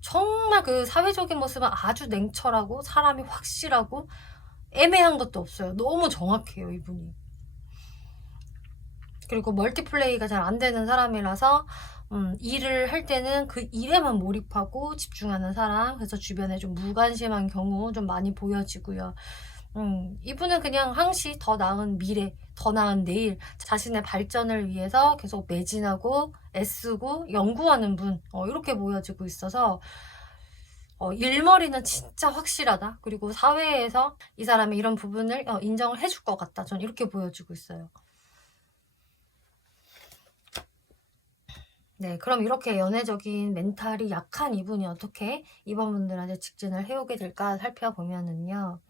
정말 그 사회적인 모습은 아주 냉철하고 사람이 확실하고 애매한 것도 없어요. 너무 정확해요, 이분이. 그리고 멀티플레이가 잘 안 되는 사람이라서 일을 할 때는 그 일에만 몰입하고 집중하는 사람. 그래서 주변에 좀 무관심한 경우 좀 많이 보여지고요. 이분은 그냥 항시 더 나은 미래, 더 나은 내일, 자신의 발전을 위해서 계속 매진하고 애쓰고 연구하는 분, 이렇게 보여지고 있어서 일머리는 진짜 확실하다. 그리고 사회에서 이 사람의 이런 부분을 인정을 해줄 것 같다. 전 이렇게 보여지고 있어요. 네, 그럼 이렇게 연애적인 멘탈이 약한 이분이 어떻게 이번 분들한테 직진을 해오게 될까 살펴보면은요.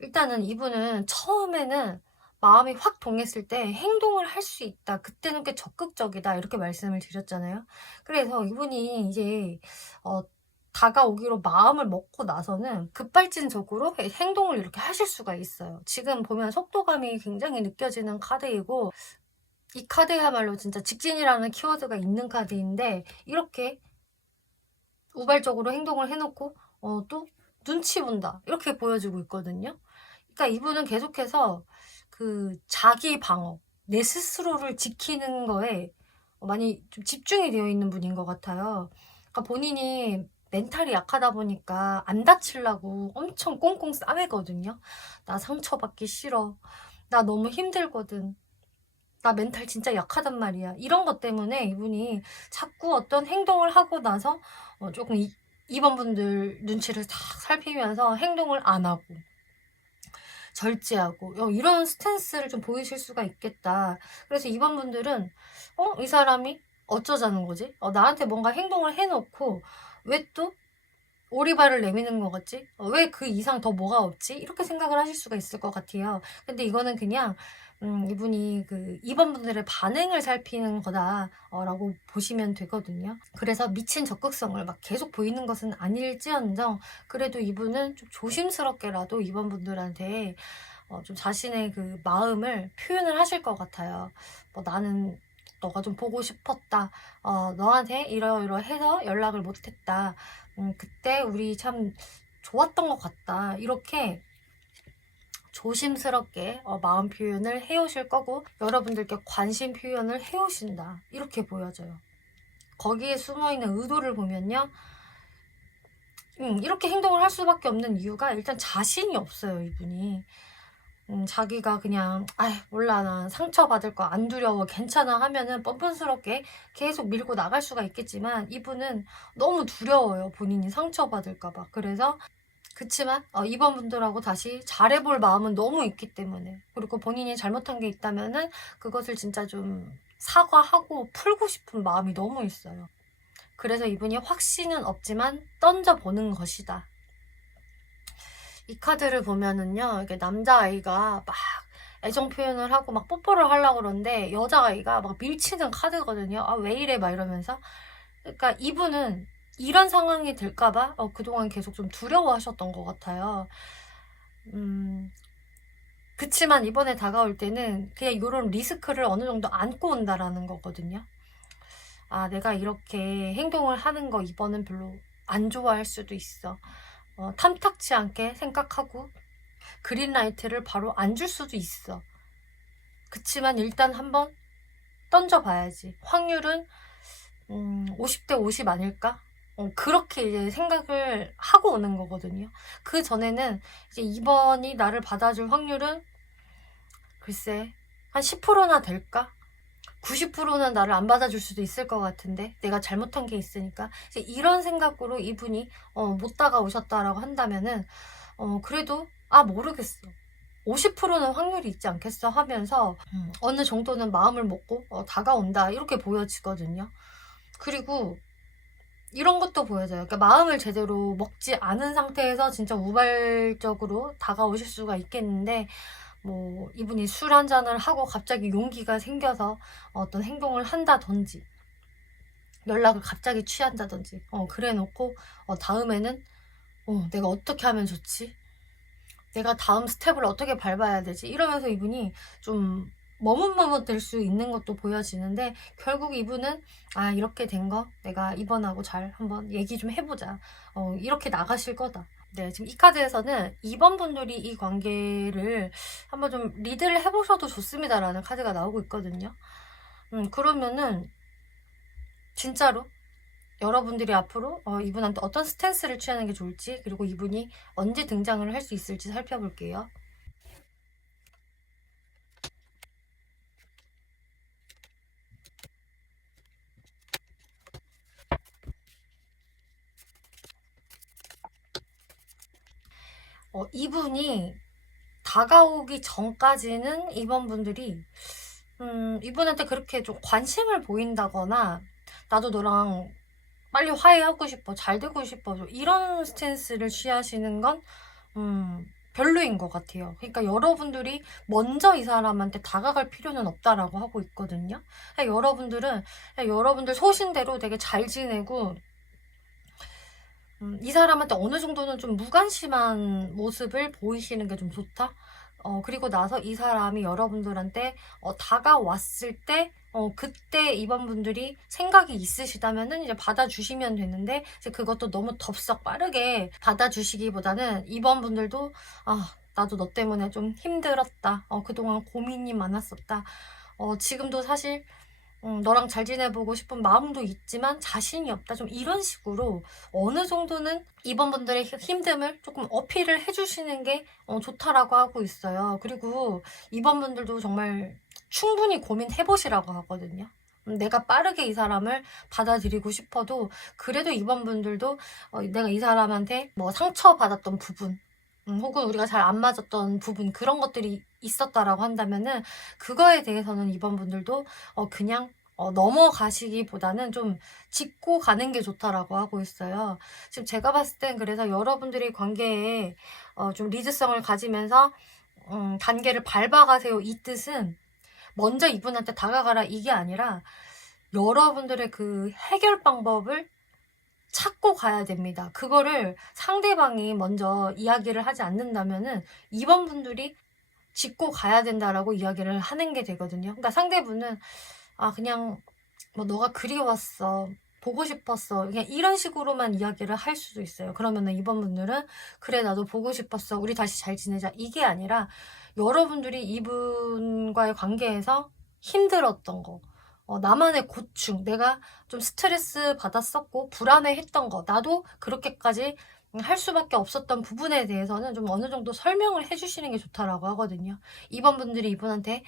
일단은 이분은 처음에는 마음이 확 동했을 때 행동을 할 수 있다. 그때는 꽤 적극적이다. 이렇게 말씀을 드렸잖아요. 그래서 이분이 이제 다가오기로 마음을 먹고 나서는 급발진적으로 행동을 이렇게 하실 수가 있어요. 지금 보면 속도감이 굉장히 느껴지는 카드이고, 이 카드야말로 진짜 직진이라는 키워드가 있는 카드인데, 이렇게 우발적으로 행동을 해놓고 또 눈치 본다, 이렇게 보여지고 있거든요. 그러니까 이분은 계속해서 그 자기 방어, 내 스스로를 지키는 거에 많이 좀 집중이 되어 있는 분인 것 같아요. 그러니까 본인이 멘탈이 약하다 보니까 안 다치려고 엄청 꽁꽁 싸매거든요. 나 상처받기 싫어. 나 너무 힘들거든. 나 멘탈 진짜 약하단 말이야. 이런 것 때문에 이분이 자꾸 어떤 행동을 하고 나서 조금 이번 분들 눈치를 싹 살피면서 행동을 안 하고 절제하고 이런 스탠스를 좀 보이실 수가 있겠다. 그래서 이번 분들은 이 사람이 어쩌자는 거지? 나한테 뭔가 행동을 해놓고 왜 또 오리발을 내미는 것 같지? 왜 그 이상 더 뭐가 없지? 이렇게 생각을 하실 수가 있을 것 같아요. 근데 이거는 그냥 이분이 그 2번 분들의 반응을 살피는 거다 라고 보시면 되거든요. 그래서 미친 적극성을 막 계속 보이는 것은 아닐지언정 그래도 이분은 좀 조심스럽게라도 2번 분들한테 좀 자신의 그 마음을 표현을 하실 것 같아요. 뭐 나는 너가 좀 보고 싶었다. 너한테 이러이러해서 연락을 못했다. 그때 우리 참 좋았던 것 같다. 이렇게 조심스럽게 마음 표현을 해오실 거고 여러분들께 관심 표현을 해오신다. 이렇게 보여져요. 거기에 숨어있는 의도를 보면요. 이렇게 행동을 할 수밖에 없는 이유가 일단 자신이 없어요. 이분이. 자기가 그냥 몰라 난 상처받을 거 안 두려워 괜찮아 하면은 뻔뻔스럽게 계속 밀고 나갈 수가 있겠지만 이분은 너무 두려워요. 본인이 상처받을까 봐. 그래서 그치만 2번 분들하고 다시 잘해볼 마음은 너무 있기 때문에 그리고 본인이 잘못한 게 있다면은 그것을 진짜 좀 사과하고 풀고 싶은 마음이 너무 있어요. 그래서 이분이 확신은 없지만 던져보는 것이다. 이 카드를 보면은요, 이게 남자아이가 막 애정 표현을 하고 막 뽀뽀를 하려고 그러는데 여자아이가 막 밀치는 카드거든요. 왜 이래? 막 이러면서. 그러니까 이분은 이런 상황이 될까봐 그동안 계속 좀 두려워하셨던 것 같아요. 그치만 이번에 다가올 때는 그냥 이런 리스크를 어느 정도 안고 온다라는 거거든요. 내가 이렇게 행동을 하는 거 이번엔 별로 안 좋아할 수도 있어. 탐탁치 않게 생각하고 그린라이트를 바로 안 줄 수도 있어. 그치만 일단 한번 던져봐야지. 확률은 50대 50 아닐까? 그렇게 이제 생각을 하고 오는 거거든요. 그 전에는 이제 2번이 나를 받아줄 확률은 글쎄 한 10%나 될까? 90%는 나를 안 받아줄 수도 있을 것 같은데 내가 잘못한 게 있으니까 이제 이런 생각으로 이분이 못 다가오셨다라고 한다면은 그래도 모르겠어 50%는 확률이 있지 않겠어 하면서 어느 정도는 마음을 먹고 다가온다 이렇게 보여지거든요. 그리고 이런 것도 보여져요. 그러니까 마음을 제대로 먹지 않은 상태에서 진짜 우발적으로 다가오실 수가 있겠는데 뭐 이분이 술 한 잔을 하고 갑자기 용기가 생겨서 어떤 행동을 한다든지 연락을 갑자기 취한다든지 그래 놓고 다음에는 내가 어떻게 하면 좋지? 내가 다음 스텝을 어떻게 밟아야 되지? 이러면서 이분이 좀 머뭇머뭇될 수 있는 것도 보여지는데 결국 이분은 이렇게 된 거 내가 이번하고 잘 한번 얘기 좀 해보자. 이렇게 나가실 거다. 네, 지금 이 카드에서는 2번 분들이 이 관계를 한번 좀 리드를 해보셔도 좋습니다라는 카드가 나오고 있거든요. 그러면은 진짜로 여러분들이 앞으로 이분한테 어떤 스탠스를 취하는 게 좋을지 그리고 이분이 언제 등장을 할 수 있을지 살펴볼게요. 이분이 다가오기 전까지는 이번 분들이 이분한테 그렇게 좀 관심을 보인다거나 나도 너랑 빨리 화해하고 싶어 잘 되고 싶어 이런 스탠스를 취하시는 건 별로인 것 같아요. 그러니까 여러분들이 먼저 이 사람한테 다가갈 필요는 없다라고 하고 있거든요. 여러분들은 여러분들 소신대로 되게 잘 지내고 이 사람한테 어느 정도는 좀 무관심한 모습을 보이시는 게 좀 좋다. 그리고 나서 이 사람이 여러분들한테 다가왔을 때 그때 이번 분들이 생각이 있으시다면은 이제 받아주시면 되는데 이제 그것도 너무 덥석 빠르게 받아주시기보다는 이번 분들도 나도 너 때문에 좀 힘들었다. 그동안 고민이 많았었다. 지금도 사실 너랑 잘 지내보고 싶은 마음도 있지만 자신이 없다. 좀 이런 식으로 어느 정도는 이번 분들의 힘듦을 조금 어필을 해주시는 게 좋다라고 하고 있어요. 그리고 이번 분들도 정말 충분히 고민해보시라고 하거든요. 내가 빠르게 이 사람을 받아들이고 싶어도 그래도 이번 분들도 내가 이 사람한테 뭐 상처받았던 부분 혹은 우리가 잘 안 맞았던 부분 그런 것들이 있었다라고 한다면은 그거에 대해서는 이번 분들도 그냥 넘어가시기보다는 좀 짚고 가는 게 좋다라고 하고 있어요. 지금 제가 봤을 땐 그래서 여러분들이 관계에 좀 리드성을 가지면서 단계를 밟아가세요. 이 뜻은 먼저 이분한테 다가가라 이게 아니라 여러분들의 그 해결 방법을 찾고 가야 됩니다. 그거를 상대방이 먼저 이야기를 하지 않는다면은 2번 분들이 짚고 가야 된다라고 이야기를 하는 게 되거든요. 그러니까 상대분은 그냥 뭐 너가 그리웠어. 보고 싶었어. 그냥 이런 식으로만 이야기를 할 수도 있어요. 그러면은 이번 분들은 그래 나도 보고 싶었어. 우리 다시 잘 지내자. 이게 아니라 여러분들이 이분과의 관계에서 힘들었던 거, 나만의 고충, 내가 좀 스트레스 받았었고 불안해했던 거, 나도 그렇게까지 할 수밖에 없었던 부분에 대해서는 좀 어느 정도 설명을 해주시는 게 좋다라고 하거든요. 이번 분들이 이분한테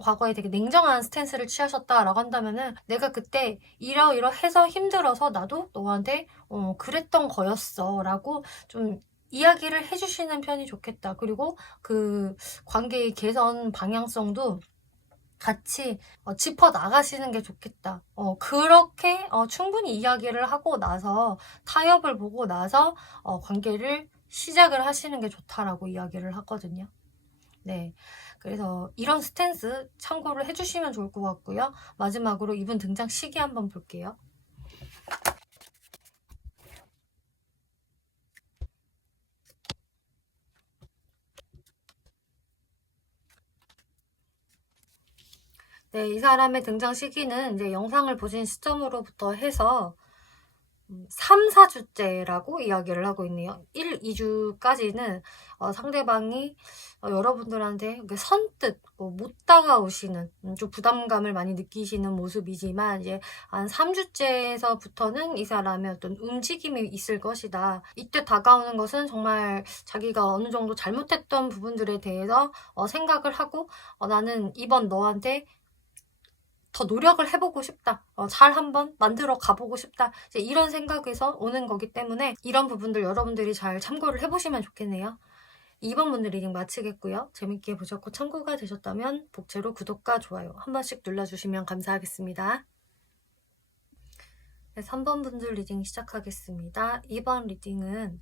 과거에 되게 냉정한 스탠스를 취하셨다라고 한다면은 내가 그때 이러이러해서 힘들어서 나도 너한테 그랬던 거였어 라고 좀 이야기를 해주시는 편이 좋겠다. 그리고 그 관계의 개선 방향성도 같이 짚어 나가시는 게 좋겠다. 그렇게 충분히 이야기를 하고 나서 타협을 보고 나서 관계를 시작을 하시는 게 좋다라고 이야기를 하거든요. 네. 그래서 이런 스탠스 참고를 해주시면 좋을 것 같고요. 마지막으로 이분 등장 시기 한번 볼게요. 네, 이 사람의 등장 시기는 이제 영상을 보신 시점으로부터 해서 3, 4주째라고 이야기를 하고 있네요. 1, 2주까지는 상대방이 여러분들한테 선뜻 못 다가오시는 좀 부담감을 많이 느끼시는 모습이지만 이제 한 3주째에서부터는 이 사람의 어떤 움직임이 있을 것이다. 이때 다가오는 것은 정말 자기가 어느 정도 잘못했던 부분들에 대해서 생각을 하고 나는 이번 너한테 더 노력을 해보고 싶다. 잘 한번 만들어 가보고 싶다. 이제 이런 생각에서 오는 거기 때문에 이런 부분들 여러분들이 잘 참고를 해보시면 좋겠네요. 2번 분들 리딩 마치겠고요. 재밌게 보셨고 참고가 되셨다면 복채로 구독과 좋아요 한 번씩 눌러주시면 감사하겠습니다. 네, 3번 분들 리딩 시작하겠습니다. 2번 리딩은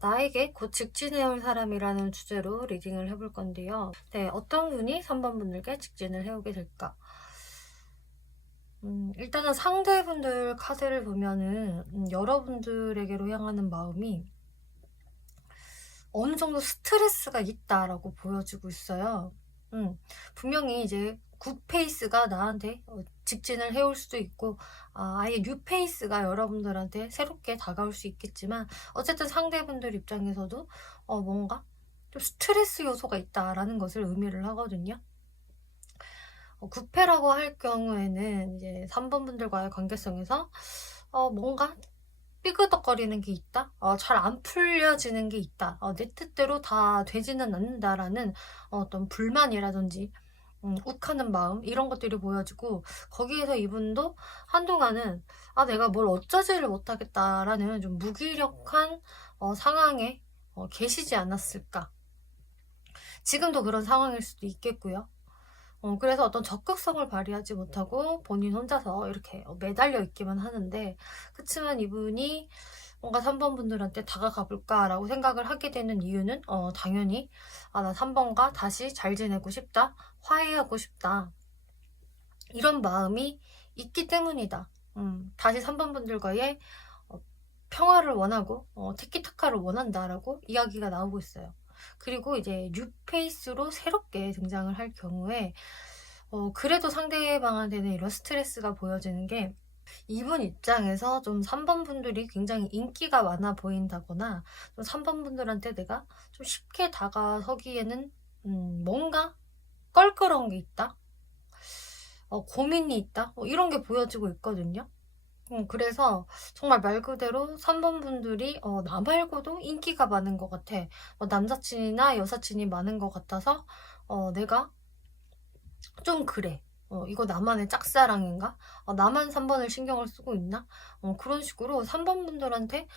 나에게 곧 직진해올 사람이라는 주제로 리딩을 해볼 건데요. 네, 어떤 분이 3번 분들께 직진을 해오게 될까? 일단은 상대분들 카드를 보면은 여러분들에게로 향하는 마음이 어느 정도 스트레스가 있다라고 보여지고 있어요. 분명히 이제 굿페이스가 나한테 직진을 해올 수도 있고 아예 뉴페이스가 여러분들한테 새롭게 다가올 수 있겠지만 어쨌든 상대분들 입장에서도 뭔가 좀 스트레스 요소가 있다라는 것을 의미를 하거든요. 구패라고 할 경우에는 이제 3번 분들과의 관계성에서 뭔가 삐그덕거리는 게 있다? 잘 안 풀려지는 게 있다. 내 뜻대로 다 되지는 않는다라는 어떤 불만이라든지 욱하는 마음 이런 것들이 보여지고 거기에서 이분도 한동안은 내가 뭘 어쩌지를 못하겠다라는 좀 무기력한 상황에 계시지 않았을까. 지금도 그런 상황일 수도 있겠고요. 그래서 어떤 적극성을 발휘하지 못하고 본인 혼자서 이렇게 매달려 있기만 하는데 그치만 이분이 뭔가 3번 분들한테 다가가 볼까라고 생각을 하게 되는 이유는 당연히 나 3번과 다시 잘 지내고 싶다, 화해하고 싶다 이런 마음이 있기 때문이다. 다시 3번 분들과의 평화를 원하고 티키타카를 원한다라고 이야기가 나오고 있어요. 그리고 이제 뉴페이스로 새롭게 등장을 할 경우에 그래도 상대방한테는 이런 스트레스가 보여지는 게 이분 입장에서 좀 3번 분들이 굉장히 인기가 많아 보인다거나 좀 3번 분들한테 내가 좀 쉽게 다가서기에는 뭔가 껄끄러운 게 있다? 고민이 있다? 이런 게 보여지고 있거든요. 그래서 정말 말 그대로 3번 분들이 나 말고도 인기가 많은 것 같아. 남사친이나 여사친이 많은 것 같아서 내가 좀 그래. 이거 나만의 짝사랑인가? 나만 3번을 신경을 쓰고 있나? 그런 식으로 3번 분들한테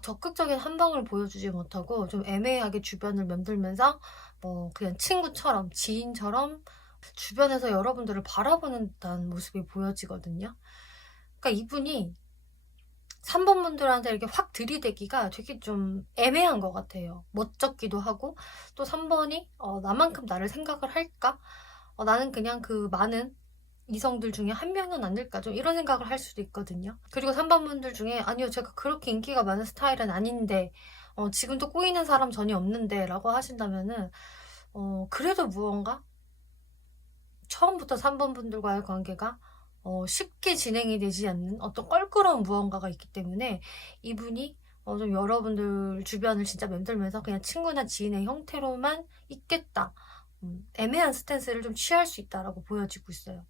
적극적인 한방을 보여주지 못하고 좀 애매하게 주변을 맴돌면서 그냥 친구처럼 지인처럼 주변에서 여러분들을 바라보는 듯한 모습이 보여지거든요. 그러니까 이분이 3번 분들한테 이렇게 확 들이대기가 되게 좀 애매한 것 같아요. 멋쩍기도 하고, 또 3번이 나만큼 나를 생각을 할까? 나는 그냥 그 많은 이성들 중에 한 명은 아닐까? 좀 이런 생각을 할 수도 있거든요. 그리고 3번 분들 중에 아니요, 제가 그렇게 인기가 많은 스타일은 아닌데, 지금도 꼬이는 사람 전혀 없는데 라고 하신다면은 그래도 무언가 처음부터 3번 분들과의 관계가 쉽게 진행이 되지 않는 어떤 껄끄러운 무언가가 있기 때문에 이분이 좀 여러분들 주변을 진짜 맴돌면서 그냥 친구나 지인의 형태로만 있겠다. 애매한 스탠스를 좀 취할 수 있다라고 보여지고 있어요.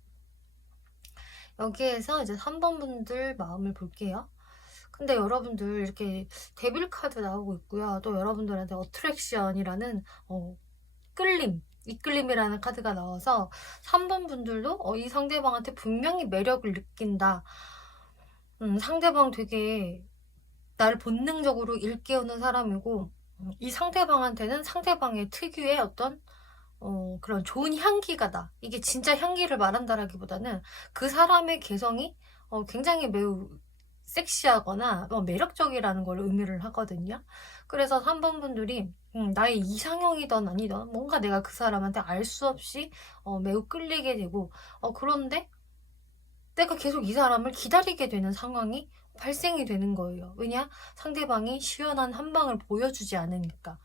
여기에서 이제 3번 분들 마음을 볼게요. 근데 여러분들 이렇게 데빌 카드 나오고 있고요. 또 여러분들한테 어트랙션이라는 끌림, 이끌림이라는 카드가 나와서 3번 분들도 이 상대방한테 분명히 매력을 느낀다. 상대방 되게 나를 본능적으로 일깨우는 사람이고, 이 상대방한테는 상대방의 특유의 어떤 그런 좋은 향기가 나. 이게 진짜 향기를 말한다라기보다는 그 사람의 개성이 굉장히 매우 섹시하거나 매력적이라는 걸 의미를 하거든요. 그래서 3번 분들이 나의 이상형이든 아니든 뭔가 내가 그 사람한테 알 수 없이 매우 끌리게 되고, 그런데 내가 계속 이 사람을 기다리게 되는 상황이 발생이 되는 거예요. 왜냐? 상대방이 시원한 한 방을 보여주지 않으니까.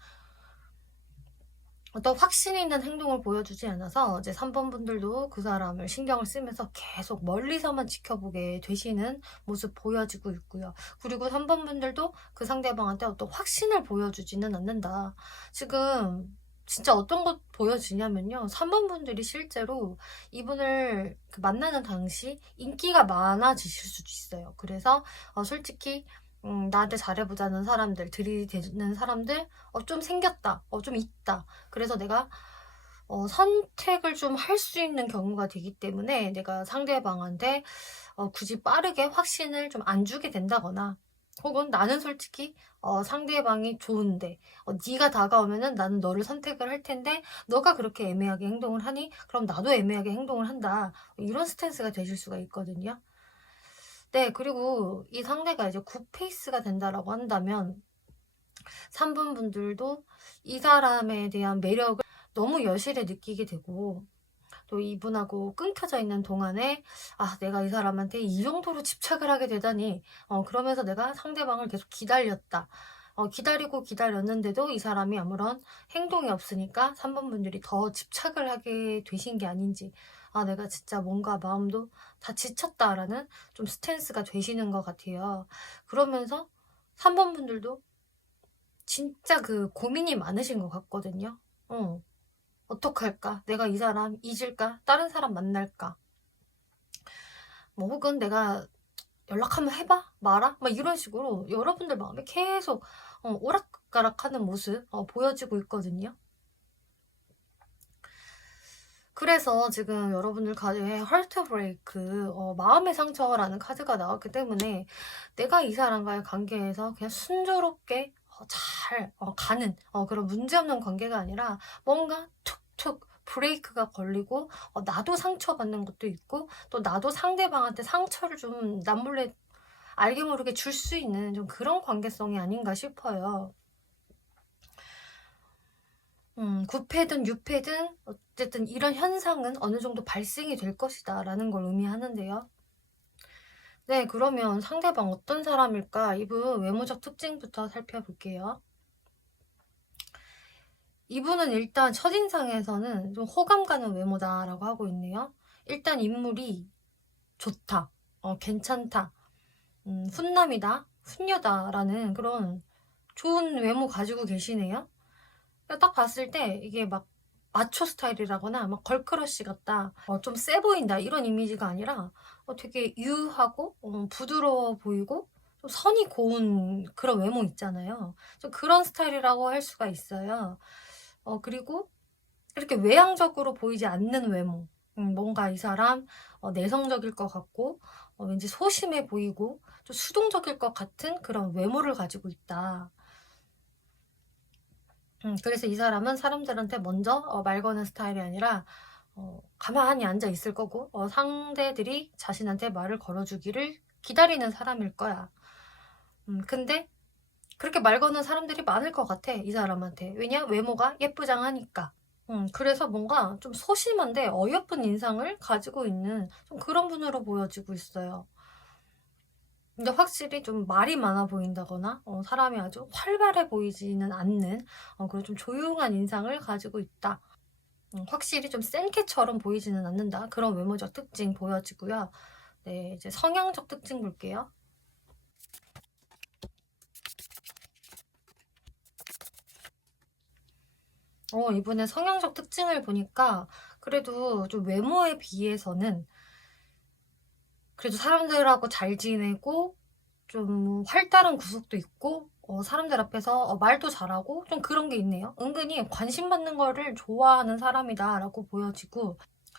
어떤 확신 있는 행동을 보여주지 않아서 이제 3번 분들도 그 사람을 신경을 쓰면서 계속 멀리서만 지켜보게 되시는 모습 보여지고 있고요. 그리고 3번 분들도 그 상대방한테 어떤 확신을 보여주지는 않는다. 지금 진짜 어떤 것 보여지냐면요. 3번 분들이 실제로 이분을 만나는 당시 인기가 많아지실 수도 있어요. 그래서 솔직히 나한테 잘해보자는 사람들, 들이대는 사람들, 좀 생겼다, 좀 있다. 그래서 내가 선택을 좀 할 수 있는 경우가 되기 때문에 내가 상대방한테 굳이 빠르게 확신을 좀 안 주게 된다거나, 혹은 나는 솔직히 상대방이 좋은데 네가 다가오면은 나는 너를 선택을 할 텐데 너가 그렇게 애매하게 행동을 하니 그럼 나도 애매하게 행동을 한다. 이런 스탠스가 되실 수가 있거든요. 네, 그리고 이 상대가 이제 굿페이스가 된다라고 한다면 3번 분들도 이 사람에 대한 매력을 너무 여실히 느끼게 되고, 또 이분하고 끊겨져 있는 동안에 내가 이 사람한테 이 정도로 집착을 하게 되다니, 그러면서 내가 상대방을 계속 기다렸다. 기다리고 기다렸는데도 이 사람이 아무런 행동이 없으니까 3번 분들이 더 집착을 하게 되신 게 아닌지, 내가 진짜 뭔가 마음도 다 지쳤다라는 좀 스탠스가 되시는 것 같아요. 그러면서 3번 분들도 진짜 그 고민이 많으신 것 같거든요. 어떡할까? 내가 이 사람 잊을까? 다른 사람 만날까? 뭐 혹은 내가 연락 한번 해봐? 마라? 막 이런 식으로 여러분들 마음에 계속 오락가락하는 모습 보여지고 있거든요. 그래서 지금 여러분들 카드에 헐트 브레이크, 마음의 상처라는 카드가 나왔기 때문에 내가 이 사람과의 관계에서 그냥 순조롭게 잘 가는 그런 문제없는 관계가 아니라 뭔가 툭툭 브레이크가 걸리고 나도 상처받는 것도 있고 또 나도 상대방한테 상처를 좀 남몰래 알게 모르게 줄 수 있는 좀 그런 관계성이 아닌가 싶어요. 9패든 6패든 어쨌든 이런 현상은 어느 정도 발생이 될 것이다 라는 걸 의미하는데요. 네, 그러면 상대방 어떤 사람일까? 이분 외모적 특징부터 살펴볼게요. 이분은 일단 첫인상에서는 좀 호감 가는 외모다라고 하고 있네요. 일단 인물이 좋다, 괜찮다, 훈남이다, 훈녀다라는 그런 좋은 외모 가지고 계시네요. 딱 봤을 때 이게 막 마초 스타일이라거나 막 걸크러쉬 같다, 좀 세 보인다 이런 이미지가 아니라 되게 유하고 부드러워 보이고 좀 선이 고운 그런 외모 있잖아요. 좀 그런 스타일이라고 할 수가 있어요. 그리고 이렇게 외향적으로 보이지 않는 외모. 뭔가 이 사람 내성적일 것 같고 왠지 소심해 보이고 좀 수동적일 것 같은 그런 외모를 가지고 있다. 그래서 이 사람은 사람들한테 먼저 말 거는 스타일이 아니라 가만히 앉아 있을 거고 상대들이 자신한테 말을 걸어주기를 기다리는 사람일 거야. 근데 그렇게 말 거는 사람들이 많을 것 같아, 이 사람한테. 왜냐? 외모가 예쁘장하니까. 그래서 뭔가 좀 소심한데 어여쁜 인상을 가지고 있는 좀 그런 분으로 보여지고 있어요. 근데 확실히 좀 말이 많아 보인다거나 사람이 아주 활발해 보이지는 않는 그런 좀 조용한 인상을 가지고 있다. 확실히 좀 센 캐처럼 보이지는 않는다. 그런 외모적 특징 보여지고요. 네, 이제 성향적 특징 볼게요. 이번에 성향적 특징을 보니까 그래도 좀 외모에 비해서는 그래도 사람들하고 잘 지내고 좀 활달한 구석도 있고 사람들 앞에서 말도 잘하고 좀 그런 게 있네요. 은근히 관심 받는 거를 좋아하는 사람이다라고 보여지고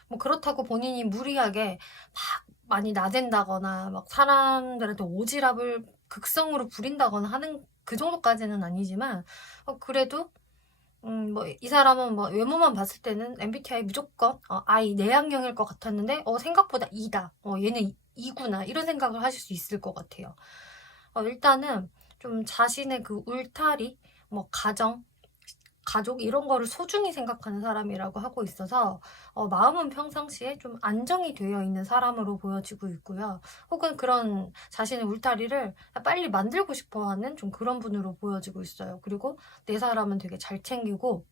뭐 그렇다고 본인이 무리하게 막 많이 나댄다거나 막 사람들한테 오지랖을 극성으로 부린다거나 하는 그 정도까지는 아니지만 그래도 뭐 이 사람은 뭐 외모만 봤을 때는 MBTI 무조건 I 내향형일 것 같았는데 생각보다 E다. 얘는 E구나. 이런 생각을 하실 수 있을 것 같아요. 일단은 좀 자신의 그 울타리, 뭐 가족 이런 거를 소중히 생각하는 사람이라고 하고 있어서 마음은 평상시에 좀 안정이 되어 있는 사람으로 보여지고 있고요. 혹은 그런 자신의 울타리를 빨리 만들고 싶어 하는 좀 그런 분으로 보여지고 있어요. 그리고 내 사람은 되게 잘 챙기고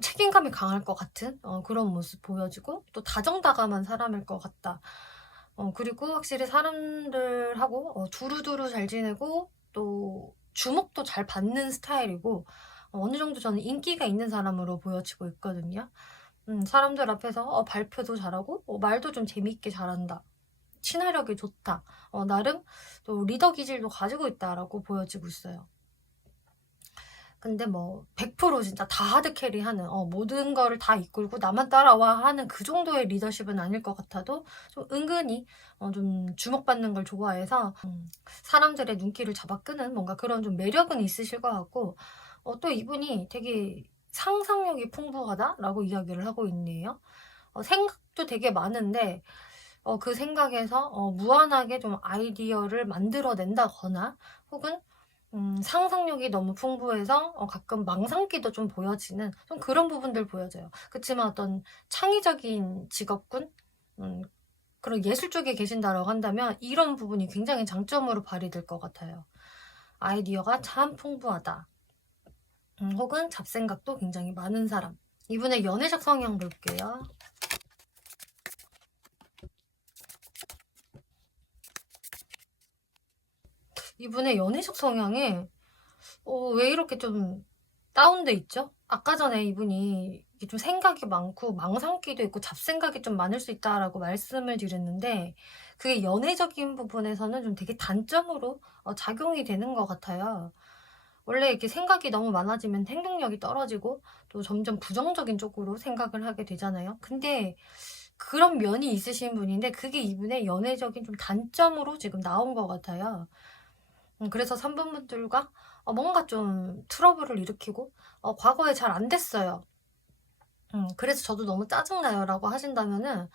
책임감이 강할 것 같은 그런 모습 보여지고 또 다정다감한 사람일 것 같다. 그리고 확실히 사람들하고 두루두루 잘 지내고 또 주목도 잘 받는 스타일이고 어느 정도 저는 인기가 있는 사람으로 보여지고 있거든요. 사람들 앞에서 발표도 잘하고 말도 좀 재밌게 잘한다. 친화력이 좋다. 나름 또 리더 기질도 가지고 있다라고 보여지고 있어요. 근데 뭐 100% 진짜 다 하드캐리하는 모든 거를 다 이끌고 나만 따라와 하는 그 정도의 리더십은 아닐 것 같아도 좀 은근히 좀 주목받는 걸 좋아해서 사람들의 눈길을 잡아 끄는 뭔가 그런 좀 매력은 있으실 것 같고 또 이분이 되게 상상력이 풍부하다라고 이야기를 하고 있네요. 생각도 되게 많은데 그 생각에서 무한하게 좀 아이디어를 만들어낸다거나 혹은 상상력이 너무 풍부해서 가끔 망상기도 좀 보여지는 좀 그런 부분들 보여져요. 그치만 어떤 창의적인 직업군? 그런 예술 쪽에 계신다라고 한다면 이런 부분이 굉장히 장점으로 발휘될 것 같아요. 아이디어가 참 풍부하다. 혹은 잡생각도 굉장히 많은 사람. 이분의 연애적 성향 볼게요. 이분의 연애적 성향이 왜 이렇게 좀 다운돼 있죠? 아까 전에 이분이 이게 좀 생각이 많고 망상기도 있고 잡생각이 좀 많을 수 있다라고 말씀을 드렸는데 그게 연애적인 부분에서는 좀 되게 단점으로 작용이 되는 것 같아요. 원래 이렇게 생각이 너무 많아지면 행동력이 떨어지고 또 점점 부정적인 쪽으로 생각을 하게 되잖아요. 근데 그런 면이 있으신 분인데 그게 이분의 연애적인 좀 단점으로 지금 나온 것 같아요. 그래서 산부분들과 뭔가 좀 트러블을 일으키고 과거에 잘 안 됐어요. 그래서 저도 너무 짜증나요 라고 하신다면은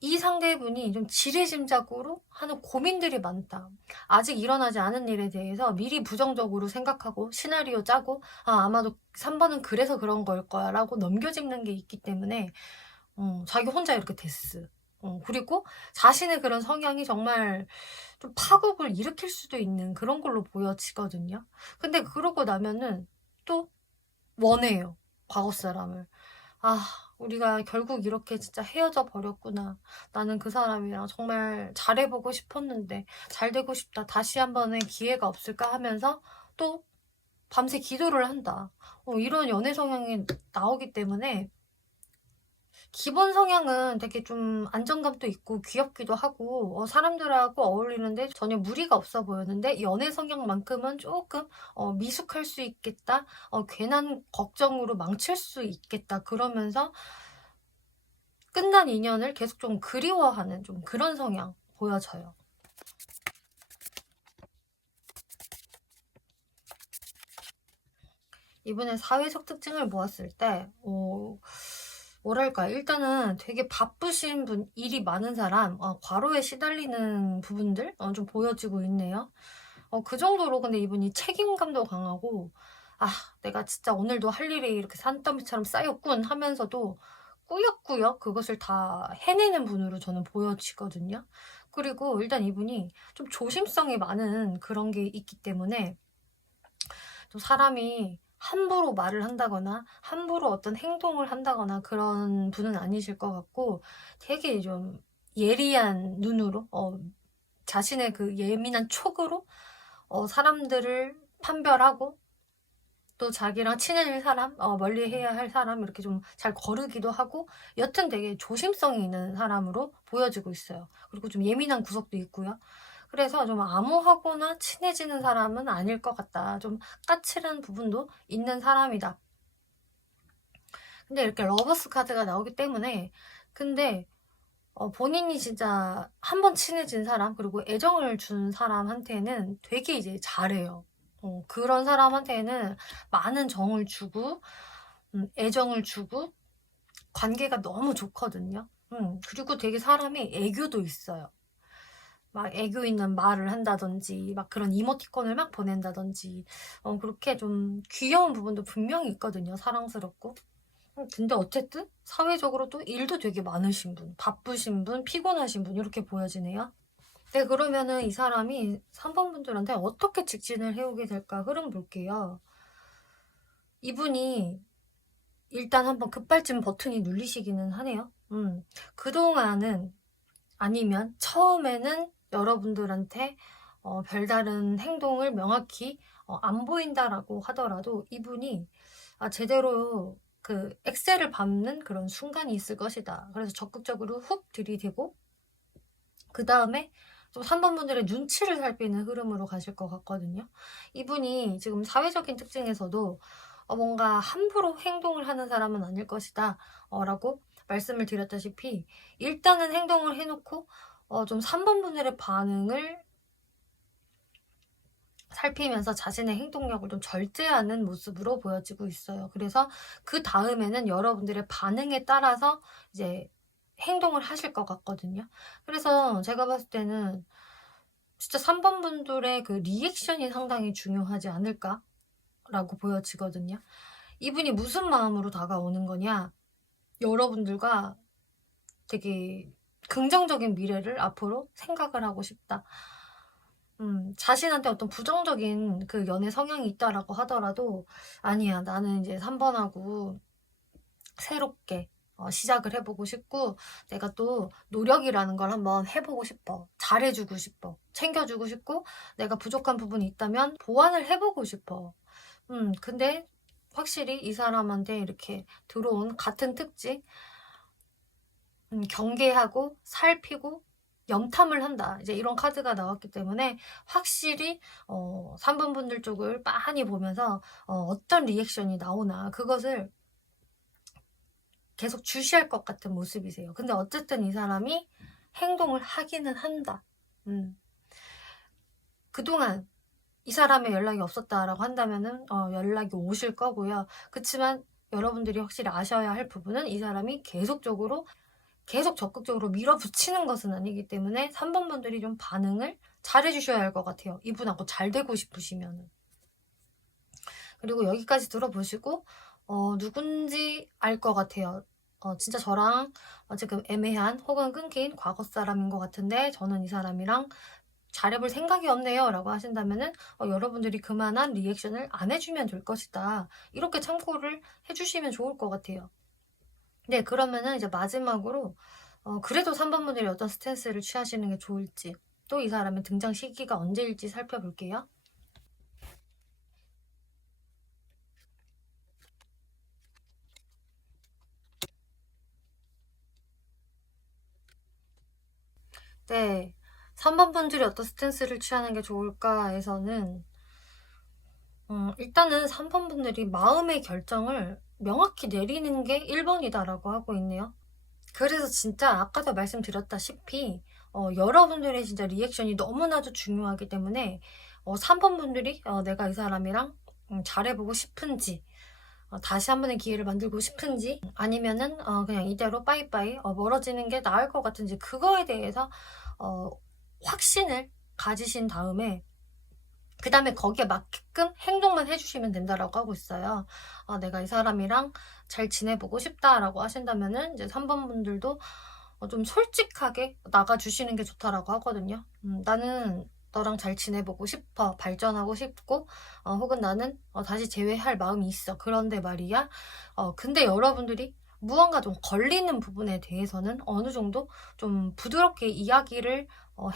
이 상대분이 좀 지레짐작으로 하는 고민들이 많다. 아직 일어나지 않은 일에 대해서 미리 부정적으로 생각하고 시나리오 짜고 아마도 3번은 그래서 그런 걸 거야 라고 넘겨짚는 게 있기 때문에 자기 혼자 이렇게 됐어. 그리고 자신의 그런 성향이 정말 좀 파국을 일으킬 수도 있는 그런 걸로 보여지거든요. 근데 그러고 나면은 또 원해요. 과거 사람을. 아, 우리가 결국 이렇게 진짜 헤어져 버렸구나. 나는 그 사람이랑 정말 잘해보고 싶었는데, 잘 되고 싶다. 다시 한 번의 기회가 없을까 하면서 또 밤새 기도를 한다. 이런 연애 성향이 나오기 때문에 기본 성향은 되게 좀 안정감도 있고 귀엽기도 하고 사람들하고 어울리는데 전혀 무리가 없어 보였는데 연애 성향만큼은 조금 미숙할 수 있겠다. 괜한 걱정으로 망칠 수 있겠다. 그러면서 끝난 인연을 계속 좀 그리워하는 좀 그런 성향 보여져요. 이분의 사회적 특징을 모았을 때 뭐랄까, 일단은 되게 바쁘신 분, 일이 많은 사람, 과로에 시달리는 부분들 좀 보여지고 있네요. 그 정도로 근데 이분이 책임감도 강하고, 아, 내가 진짜 오늘도 할 일이 이렇게 산더미처럼 쌓였군 하면서도 꾸역꾸역 그것을 다 해내는 분으로 저는 보여지거든요. 그리고 일단 이분이 좀 조심성이 많은 그런 게 있기 때문에 좀 사람이 함부로 말을 한다거나 함부로 어떤 행동을 한다거나 그런 분은 아니실 것 같고, 되게 좀 예리한 눈으로, 자신의 그 예민한 촉으로 사람들을 판별하고, 또 자기랑 친해질 사람, 멀리 해야 할 사람 이렇게 좀 잘 거르기도 하고, 여튼 되게 조심성이 있는 사람으로 보여지고 있어요. 그리고 좀 예민한 구석도 있고요. 그래서 좀 암호하거나 친해지는 사람은 아닐 것 같다. 좀 까칠한 부분도 있는 사람이다. 근데 이렇게 러버스 카드가 나오기 때문에, 근데 본인이 진짜 한 번 친해진 사람, 그리고 애정을 준 사람한테는 되게 이제 잘해요. 그런 사람한테는 많은 정을 주고, 애정을 주고, 관계가 너무 좋거든요. 그리고 되게 사람이 애교도 있어요. 막 애교 있는 말을 한다든지, 막 그런 이모티콘을 막 보낸다든지, 그렇게 좀 귀여운 부분도 분명히 있거든요. 사랑스럽고. 근데 어쨌든 사회적으로 또 일도 되게 많으신 분, 바쁘신 분, 피곤하신 분 이렇게 보여지네요. 네, 그러면은 이 사람이 3번 분들한테 어떻게 직진을 해오게 될까 흐름 볼게요. 이분이 일단 한번 급발진 버튼이 눌리시기는 하네요. 그동안은, 아니면 처음에는 여러분들한테 별다른 행동을 명확히 안 보인다라고 하더라도 이분이 제대로 그 엑셀을 밟는 그런 순간이 있을 것이다. 그래서 적극적으로 훅 들이대고, 그 다음에 좀 3번 분들의 눈치를 살피는 흐름으로 가실 것 같거든요. 이분이 지금 사회적인 특징에서도 뭔가 함부로 행동을 하는 사람은 아닐 것이다 라고 말씀을 드렸다시피, 일단은 행동을 해놓고 좀 3번 분들의 반응을 살피면서 자신의 행동력을 좀 절제하는 모습으로 보여지고 있어요. 그래서 그 다음에는 여러분들의 반응에 따라서 이제 행동을 하실 것 같거든요. 그래서 제가 봤을 때는 진짜 3번 분들의 그 리액션이 상당히 중요하지 않을까라고 보여지거든요. 이분이 무슨 마음으로 다가오는 거냐? 여러분들과 되게 긍정적인 미래를 앞으로 생각을 하고 싶다. 자신한테 어떤 부정적인 그 연애 성향이 있다라고 하더라도, 아니야, 나는 이제 3번하고 새롭게 시작을 해보고 싶고, 내가 또 노력이라는 걸 한번 해보고 싶어. 잘해주고 싶어. 챙겨주고 싶고, 내가 부족한 부분이 있다면 보완을 해보고 싶어. 근데 확실히 이 사람한테 이렇게 들어온 같은 특징, 경계하고 살피고 염탐을 한다. 이제 이런 카드가 나왔기 때문에 확실히 3번 분들 쪽을 빤히 보면서 어떤 리액션이 나오나 그것을 계속 주시할 것 같은 모습이세요. 근데 어쨌든 이 사람이 행동을 하기는 한다. 그동안 이 사람의 연락이 없었다라고 한다면은 연락이 오실 거고요. 그치만 여러분들이 확실히 아셔야 할 부분은 이 사람이 계속 적극적으로 밀어붙이는 것은 아니기 때문에 3번 분들이 좀 반응을 잘해 주셔야 할 것 같아요. 이분하고 잘 되고 싶으시면은. 그리고 여기까지 들어보시고 누군지 알 것 같아요. 진짜 저랑 지금 애매한 혹은 끊긴 과거 사람인 것 같은데 저는 이 사람이랑 잘해볼 생각이 없네요 라고 하신다면은 여러분들이 그만한 리액션을 안 해주면 될 것이다. 이렇게 참고를 해주시면 좋을 것 같아요. 네, 그러면은 이제 마지막으로 그래도 3번 분들이 어떤 스탠스를 취하시는 게 좋을지, 또 이 사람의 등장 시기가 언제일지 살펴볼게요. 네, 3번 분들이 어떤 스탠스를 취하는 게 좋을까에서는 일단은 3번 분들이 마음의 결정을 명확히 내리는 게 1번이다라고 하고 있네요. 그래서 진짜 아까도 말씀드렸다시피 여러분들의 진짜 리액션이 너무나도 중요하기 때문에 3번 분들이 내가 이 사람이랑 잘해보고 싶은지, 다시 한 번의 기회를 만들고 싶은지, 아니면은 그냥 이대로 빠이빠이 멀어지는 게 나을 것 같은지, 그거에 대해서 확신을 가지신 다음에 그 다음에 거기에 맞게끔 행동만 해주시면 된다라고 하고 있어요. 내가 이 사람이랑 잘 지내보고 싶다라고 하신다면은 이제 3번 분들도 좀 솔직하게 나가주시는 게 좋다라고 하거든요. 나는 너랑 잘 지내보고 싶어, 발전하고 싶고, 혹은 나는 다시 재회할 마음이 있어. 그런데 말이야. 근데 여러분들이 무언가 좀 걸리는 부분에 대해서는 어느 정도 좀 부드럽게 이야기를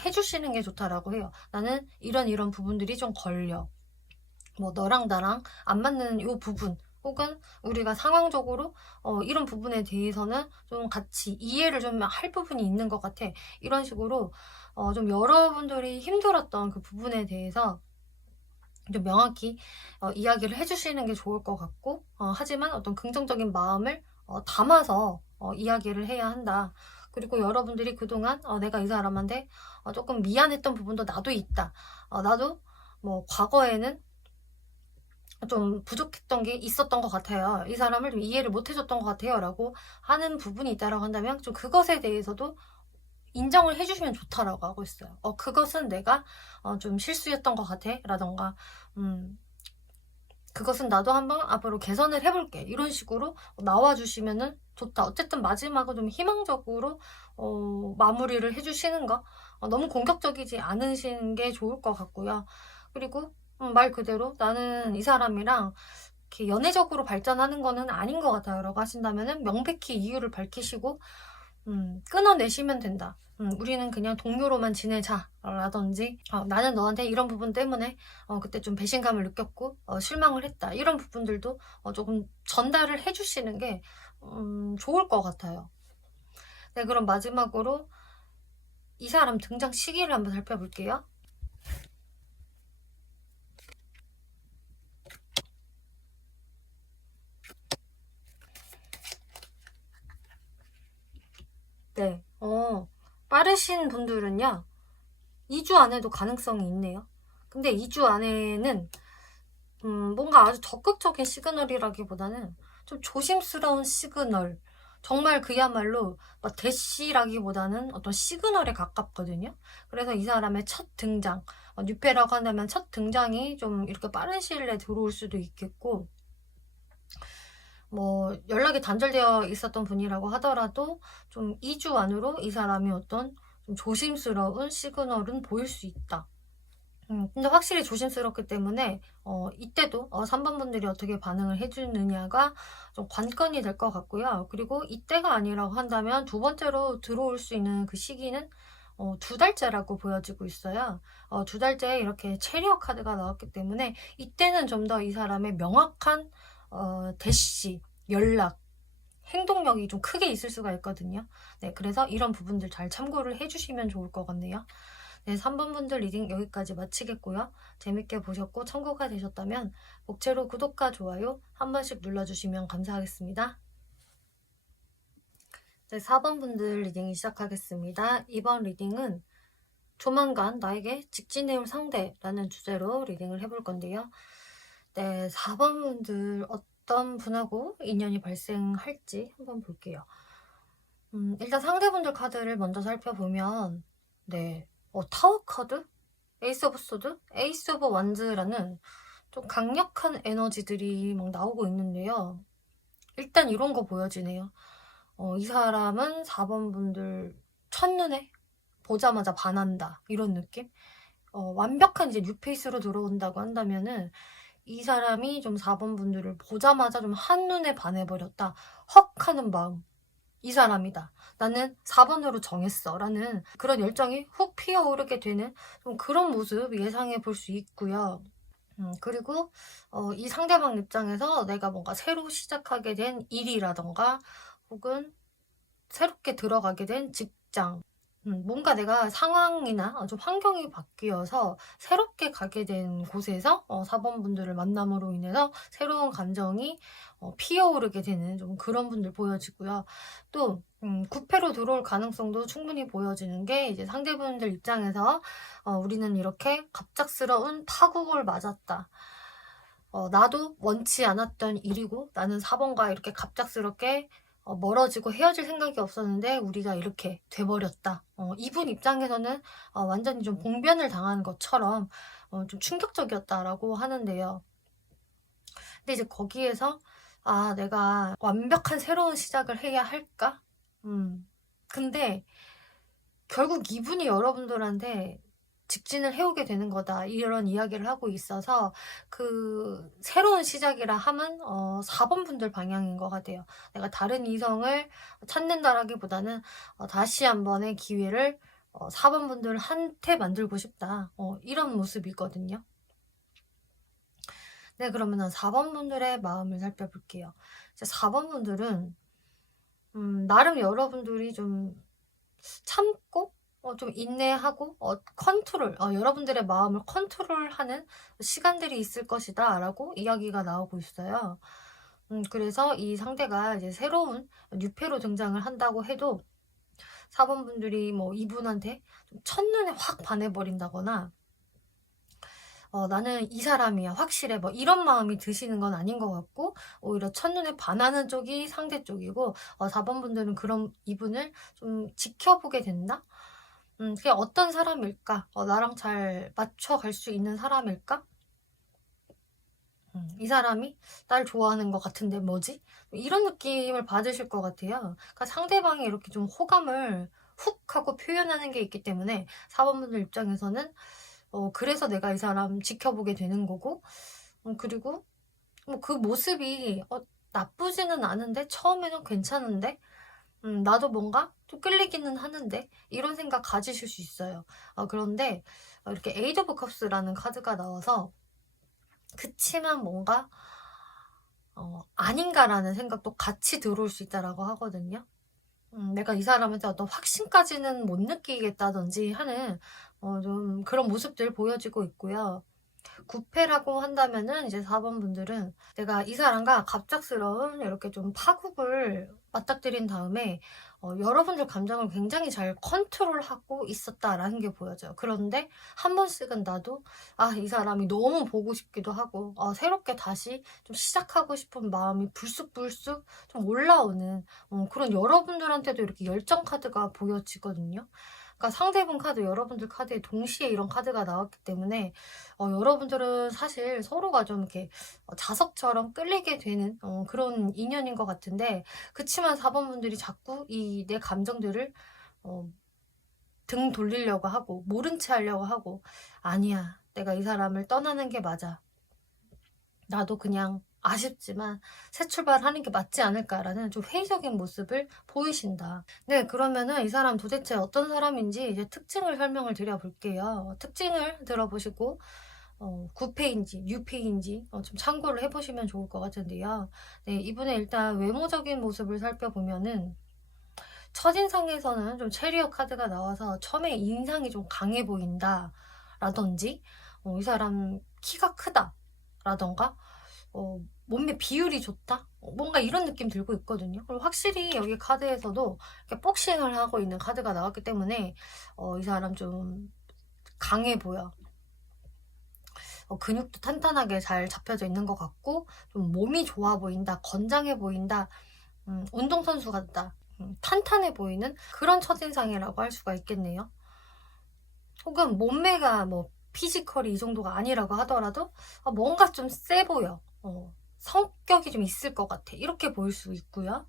해주시는 게 좋다라고 해요. 나는 이런 부분들이 좀 걸려. 뭐 너랑 나랑 안 맞는 이 부분, 혹은 우리가 상황적으로 이런 부분에 대해서는 좀 같이 이해를 좀 할 부분이 있는 것 같아. 이런 식으로 좀 여러분들이 힘들었던 그 부분에 대해서 좀 명확히 이야기를 해주시는 게 좋을 것 같고, 하지만 어떤 긍정적인 마음을 담아서 이야기를 해야 한다. 그리고 여러분들이 그동안 내가 이 사람한테 조금 미안했던 부분도 나도 있다. 나도 뭐 과거에는 좀 부족했던 게 있었던 것 같아요. 이 사람을 좀 이해를 못 해줬던 것 같아요. 라고 하는 부분이 있다라고 한다면 좀 그것에 대해서도 인정을 해주시면 좋다라고 하고 있어요. 그것은 내가 좀 실수였던 것 같아. 라던가, 그것은 나도 한번 앞으로 개선을 해볼게. 이런 식으로 나와주시면은 좋다. 어쨌든 마지막으로 좀 희망적으로 마무리를 해주시는 거. 너무 공격적이지 않으시는 게 좋을 것 같고요. 그리고 말 그대로 나는 이 사람이랑 이렇게 연애적으로 발전하는 거는 아닌 것 같아요. 라고 하신다면은 명백히 이유를 밝히시고 끊어내시면 된다. 우리는 그냥 동료로만 지내자 라든지, 나는 너한테 이런 부분 때문에 그때 좀 배신감을 느꼈고 실망을 했다, 이런 부분들도 조금 전달을 해주시는 게 좋을 것 같아요. 네, 그럼 마지막으로 이 사람 등장 시기를 한번 살펴볼게요. 네, 빠르신 분들은요 2주 안에도 가능성이 있네요. 근데 2주 안에는 뭔가 아주 적극적인 시그널이라기보다는 좀 조심스러운 시그널, 정말 그야말로 막 대시라기보다는 어떤 시그널에 가깝거든요. 그래서 이 사람의 첫 등장, 뉴페라고 한다면 첫 등장이 좀 이렇게 빠른 시일 내에 들어올 수도 있겠고, 뭐 연락이 단절되어 있었던 분이라고 하더라도 좀 2주 안으로 이 사람이 어떤 좀 조심스러운 시그널은 보일 수 있다. 근데 확실히 조심스럽기 때문에 이때도 3번 분들이 어떻게 반응을 해주느냐가 좀 관건이 될 것 같고요. 그리고 이때가 아니라고 한다면 두 번째로 들어올 수 있는 그 시기는 2달째라고 보여지고 있어요. 2달째에 이렇게 체리어 카드가 나왔기 때문에 이때는 좀 더 이 사람의 명확한 대시, 연락, 행동력이 좀 크게 있을 수가 있거든요. 네, 그래서 이런 부분들 잘 참고를 해주시면 좋을 것 같네요. 네, 3번 분들 리딩 여기까지 마치겠고요. 재밌게 보셨고 참고가 되셨다면 복채로 구독과 좋아요 한 번씩 눌러주시면 감사하겠습니다. 네, 4번 분들 리딩 시작하겠습니다. 이번 리딩은 조만간 나에게 직진해올 상대라는 주제로 리딩을 해볼 건데요. 네, 4번 분들 어떤 분하고 인연이 발생할지 한번 볼게요. 일단 상대분들 카드를 먼저 살펴보면, 네, 타워 카드, 에이스 오브 소드, 에이스 오브 완즈라는 좀 강력한 에너지들이 막 나오고 있는데요. 일단 이런 거 보여지네요. 이 사람은 4번 분들 첫눈에 보자마자 반한다, 이런 느낌? 완벽한 이제 뉴페이스로 들어온다고 한다면은 이 사람이 좀 4번 분들을 보자마자 좀 한눈에 반해버렸다, 헉 하는 마음. 이 사람이다, 나는 4번으로 정했어 라는 그런 열정이 훅 피어오르게 되는 좀 그런 모습 예상해 볼 수 있고요. 그리고 이 상대방 입장에서 내가 뭔가 새로 시작하게 된 일이라던가, 혹은 새롭게 들어가게 된 직장, 뭔가 내가 상황이나 좀 환경이 바뀌어서 새롭게 가게 된 곳에서 4번 분들을 만남으로 인해서 새로운 감정이 피어오르게 되는 좀 그런 분들 보여지고요. 또 9패로 들어올 가능성도 충분히 보여지는 게, 이제 상대분들 입장에서 우리는 이렇게 갑작스러운 파국을 맞았다, 나도 원치 않았던 일이고 나는 4번과 이렇게 갑작스럽게 멀어지고 헤어질 생각이 없었는데 우리가 이렇게 돼 버렸다. 이분 입장에서는 완전히 좀 봉변을 당한 것처럼 좀 충격적이었다라고 하는데요. 근데 이제 거기에서 '아 내가 완벽한 새로운 시작을 해야 할까?' 근데 결국 이분이 여러분들한테 직진을 해오게 되는 거다. 이런 이야기를 하고 있어서 그 새로운 시작이라 함은 4번 분들 방향인 것 같아요. 내가 다른 이성을 찾는다라기보다는 다시 한 번의 기회를 4번 분들한테 만들고 싶다. 이런 모습이거든요. 네, 그러면은 4번 분들의 마음을 살펴볼게요. 이제 4번 분들은 나름 여러분들이 좀 참고 좀 인내하고 컨트롤 여러분들의 마음을 컨트롤하는 시간들이 있을 것이다라고 이야기가 나오고 있어요. 그래서 이 상대가 이제 새로운 뉴페로 등장을 한다고 해도 4번 분들이 뭐 이분한테 좀 첫눈에 확 반해 버린다거나 '나는 이 사람이야. 확실해.' 뭐 이런 마음이 드시는 건 아닌 것 같고, 오히려 첫눈에 반하는 쪽이 상대 쪽이고 4번 분들은 그런 이분을 좀 지켜보게 된다? 그게 어떤 사람일까? 나랑 잘 맞춰갈 수 있는 사람일까? 이 사람이 날 좋아하는 것 같은데 뭐지? 이런 느낌을 받으실 것 같아요. 그러니까 상대방이 이렇게 좀 호감을 훅 하고 표현하는 게 있기 때문에 4번 분들 입장에서는 그래서 내가 이 사람 지켜보게 되는 거고, 그리고 뭐 그 모습이 나쁘지는 않은데 처음에는 괜찮은데 나도 뭔가 좀 끌리기는 하는데 이런 생각 가지실 수 있어요. 그런데 이렇게 에이드 오브 컵스라는 카드가 나와서 그치만 뭔가 '아닌가.'라는 생각도 같이 들어올 수 있다라고 하거든요. 내가 이 사람한테 어떤 확신까지는 못 느끼겠다든지 하는 좀 그런 모습들 보여지고 있고요. 구패라고 한다면은 이제 4번 분들은 내가 이 사람과 갑작스러운 이렇게 좀 파국을 맞닥뜨린 다음에 여러분들 감정을 굉장히 잘 컨트롤하고 있었다라는 게 보여져요. 그런데 한 번씩은 나도 이 사람이 너무 보고 싶기도 하고 새롭게 다시 좀 시작하고 싶은 마음이 불쑥불쑥 좀 올라오는 그런, 여러분들한테도 이렇게 열정 카드가 보여지거든요. 그러니까 상대분 카드, 여러분들 카드에 동시에 이런 카드가 나왔기 때문에 여러분들은 사실 서로가 좀 이렇게 자석처럼 끌리게 되는 그런 인연인 것 같은데, 그치만 4번 분들이 자꾸 이 내 감정들을 어 등 돌리려고 하고 모른 체 하려고 하고 '아니야. 내가 이 사람을 떠나는 게 맞아. 나도 그냥 아쉽지만 새 출발하는 게 맞지 않을까.'라는 좀 회의적인 모습을 보이신다. 네, 그러면은 이 사람 도대체 어떤 사람인지 이제 특징을 설명을 드려 볼게요. 특징을 들어보시고 구패인지 뉴패인지 좀 참고를 해 보시면 좋을 것 같은데요. 네, 이분의 일단 외모적인 모습을 살펴보면은 첫인상에서는 좀 체리어 카드가 나와서 처음에 인상이 좀 강해 보인다라든지, 이 사람 키가 크다라던가 몸매 비율이 좋다? 뭔가 이런 느낌 들고 있거든요. 그리고 확실히 여기 카드에서도 이렇게 복싱을 하고 있는 카드가 나왔기 때문에 이 사람 좀 강해 보여. 근육도 탄탄하게 잘 잡혀져 있는 것 같고 좀 몸이 좋아 보인다, 건장해 보인다, 운동선수 같다, 탄탄해 보이는 그런 첫인상이라고 할 수가 있겠네요. 혹은 몸매가 뭐 피지컬이 이 정도가 아니라고 하더라도 뭔가 좀 세 보여. 성격이 좀 있을 것 같아. 이렇게 보일 수 있고요.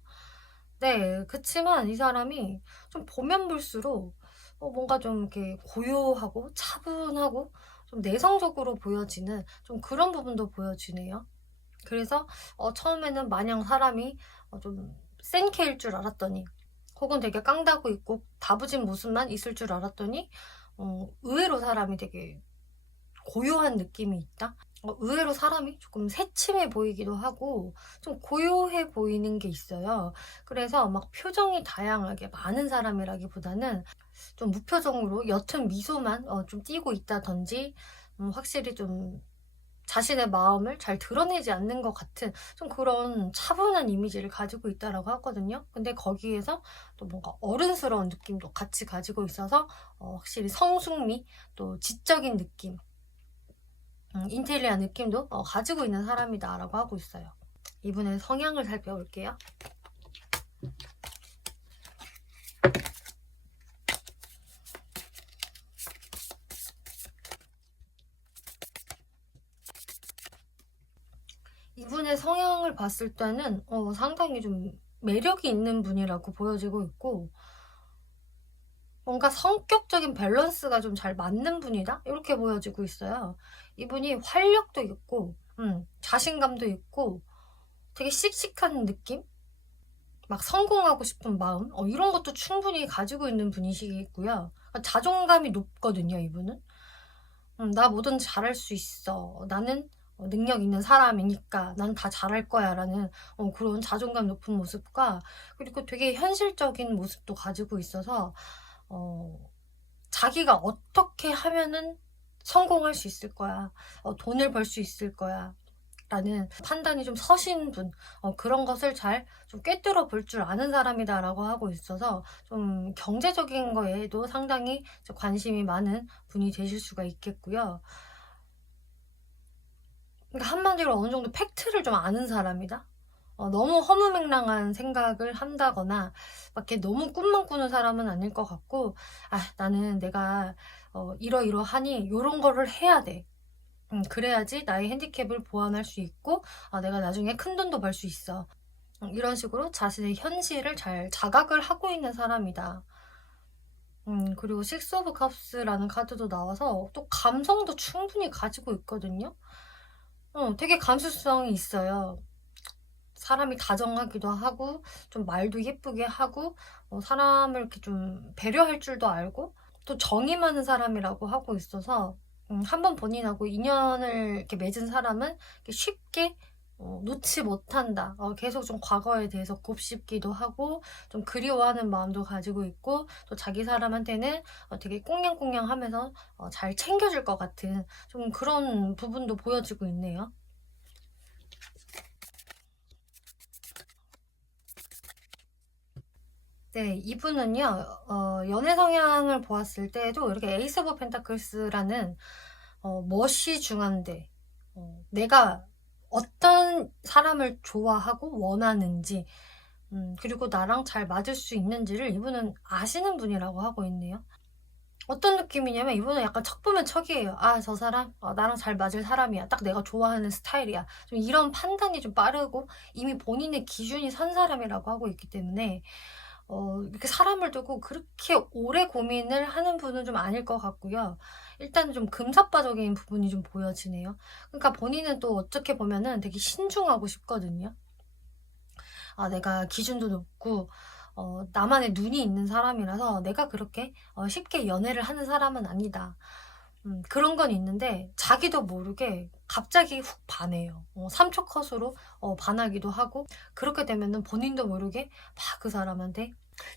네, 그치만 이 사람이 좀 보면 볼수록 뭔가 좀 이렇게 고요하고 차분하고 좀 내성적으로 보여지는 좀 그런 부분도 보여지네요. 그래서 처음에는 마냥 사람이 좀 센 캐일 줄 알았더니, 혹은 되게 깡다구 있고 다부진 모습만 있을 줄 알았더니 의외로 사람이 되게 고요한 느낌이 있다? 의외로 사람이 조금 새침해 보이기도 하고 좀 고요해 보이는 게 있어요. 그래서 막 표정이 다양하게 많은 사람이라기보다는 좀 무표정으로 옅은 미소만 좀 띠고 있다든지, 확실히 좀 자신의 마음을 잘 드러내지 않는 것 같은 좀 그런 차분한 이미지를 가지고 있다라고 하거든요. 근데 거기에서 또 뭔가 어른스러운 느낌도 같이 가지고 있어서 확실히 성숙미, 또 지적인 느낌, 인텔리한 느낌도 가지고 있는 사람이다라고 하고 있어요. 이분의 성향을 살펴볼게요. 이분의 성향을 봤을 때는 상당히 좀 매력이 있는 분이라고 보여지고 있고, 뭔가 성격적인 밸런스가 좀 잘 맞는 분이다? 이렇게 보여지고 있어요. 이분이 활력도 있고 자신감도 있고 되게 씩씩한 느낌? 막 성공하고 싶은 마음? 이런 것도 충분히 가지고 있는 분이시고요. 자존감이 높거든요, 이분은. 나 뭐든 잘할 수 있어. 나는 능력 있는 사람이니까 난 다 잘할 거야 라는 그런 자존감 높은 모습과, 그리고 되게 현실적인 모습도 가지고 있어서 어, 자기가 어떻게 하면은 성공할 수 있을 거야. 돈을 벌 수 있을 거야. 라는 판단이 좀 서신 분, 그런 것을 잘 좀 꿰뚫어 볼 줄 아는 사람이다라고 하고 있어서 좀 경제적인 거에도 상당히 관심이 많은 분이 되실 수가 있겠고요. 그러니까 한마디로 어느 정도 팩트를 좀 아는 사람이다. 너무 허무맹랑한 생각을 한다거나 막 이렇게 너무 꿈만 꾸는 사람은 아닐 것 같고, 나는 내가 이러이러하니 요런 거를 해야 돼. 그래야지 나의 핸디캡을 보완할 수 있고, 내가 나중에 큰 돈도 벌 수 있어. 이런 식으로 자신의 현실을 잘 자각을 하고 있는 사람이다. 그리고 식스 오브 컵스라는 카드도 나와서 또 감성도 충분히 가지고 있거든요. 되게 감수성이 있어요. 사람이 다정하기도 하고, 좀 말도 예쁘게 하고, 사람을 이렇게 좀 배려할 줄도 알고, 또 정이 많은 사람이라고 하고 있어서, 한번 본인하고 인연을 이렇게 맺은 사람은 이렇게 쉽게 놓지 못한다. 계속 좀 과거에 대해서 곱씹기도 하고, 좀 그리워하는 마음도 가지고 있고, 또 자기 사람한테는 되게 꽁냥꽁냥 하면서 잘 챙겨줄 것 같은 좀 그런 부분도 보여지고 있네요. 네, 이분은요, 연애 성향을 보았을 때도 이렇게 에이스 오브 펜타클스라는 멋이 중한데, 내가 어떤 사람을 좋아하고 원하는지, 그리고 나랑 잘 맞을 수 있는지를 이분은 아시는 분이라고 하고 있네요. 어떤 느낌이냐면 이분은 약간 척 보면 척이에요. 저 사람 나랑 잘 맞을 사람이야. 딱 내가 좋아하는 스타일이야. 좀 이런 판단이 좀 빠르고 이미 본인의 기준이 선 사람이라고 하고 있기 때문에 이렇게 사람을 두고 그렇게 오래 고민을 하는 분은 좀 아닐 것 같고요. 일단 좀 금사빠적인 부분이 좀 보여지네요. 그러니까 본인은 또 어떻게 보면은 되게 신중하고 싶거든요. 내가 기준도 높고 나만의 눈이 있는 사람이라서 내가 그렇게 쉽게 연애를 하는 사람은 아니다. 그런 건 있는데 자기도 모르게 갑자기 훅 반해요. 3초 컷으로 반하기도 하고, 그렇게 되면은 본인도 모르게 막 그 사람한테